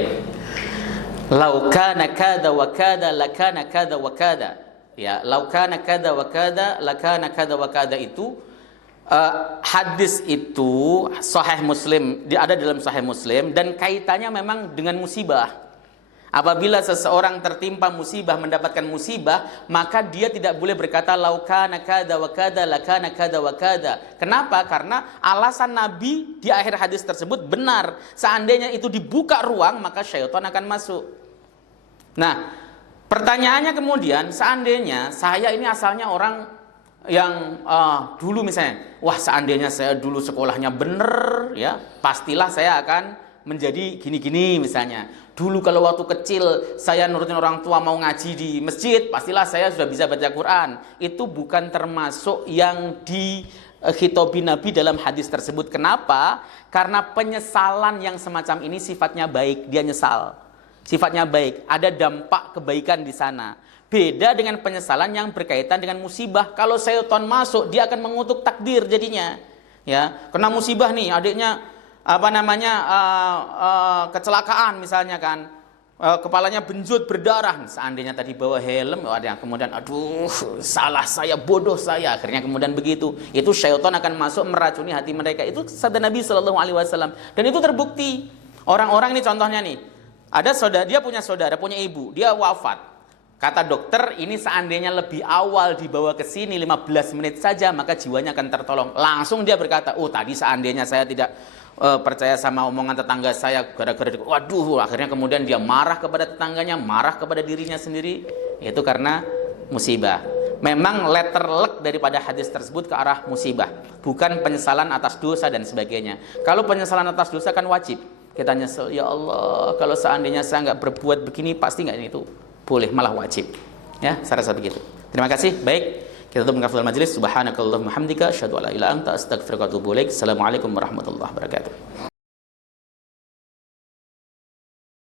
Lau kana kada wa kada lakana kada wa kada. Ya, lau kana kada wa kada lakana kada wa kada itu hadis itu Sahih Muslim, ada dalam Sahih Muslim dan kaitannya memang dengan musibah. Apabila seseorang tertimpa musibah, mendapatkan musibah, maka dia tidak boleh berkata lau kana kada wa kada lakana kada wa kada. Kenapa? Karena alasan Nabi di akhir hadis tersebut benar. Seandainya itu dibuka ruang, maka syaitan akan masuk. Nah, pertanyaannya kemudian, seandainya saya ini asalnya orang yang dulu misalnya, wah seandainya saya dulu sekolahnya bener, ya pastilah saya akan menjadi gini-gini misalnya. Dulu kalau waktu kecil saya nurutin orang tua mau ngaji di masjid, pastilah saya sudah bisa baca Quran. Itu bukan termasuk yang dikhitobi Nabi dalam hadis tersebut. Kenapa? Karena penyesalan yang semacam ini sifatnya baik, dia nyesal. Sifatnya baik, ada dampak kebaikan di sana. Beda dengan penyesalan yang berkaitan dengan musibah. Kalau syaitan masuk, dia akan mengutuk takdir jadinya. Ya, kena musibah nih, adiknya kecelakaan misalnya kan, kepalanya benjut berdarah. Seandainya tadi bawa helm, ada kemudian aduh salah saya, bodoh saya, akhirnya kemudian begitu. Itu syaitan akan masuk meracuni hati mereka. Itu sabda Nabi SAW. Dan itu terbukti. Orang-orang ini contohnya nih, ada saudara, dia punya saudara, punya ibu, dia wafat. Kata dokter, ini seandainya lebih awal dibawa ke sini 15 menit saja, maka jiwanya akan tertolong. Langsung dia berkata, oh tadi seandainya saya tidak percaya sama omongan tetangga saya gara-gara, waduh, akhirnya kemudian dia marah kepada tetangganya, marah kepada dirinya sendiri. Itu karena musibah. Memang letter luck daripada hadis tersebut ke arah musibah, bukan penyesalan atas dosa dan sebagainya. Kalau penyesalan atas dosa kan wajib. Kita nyesel, ya Allah, kalau seandainya saya nggak berbuat begini, pasti nggak ini itu. Boleh, malah wajib. Ya, saya rasa begitu. Terima kasih. Baik, Kita tutup kafal majelis. Subhanakallahumma hamdika asyhadu an la ilaha illa anta astaghfiruka wa atubu ilaik. Assalamualaikum warahmatullahi wabarakatuh.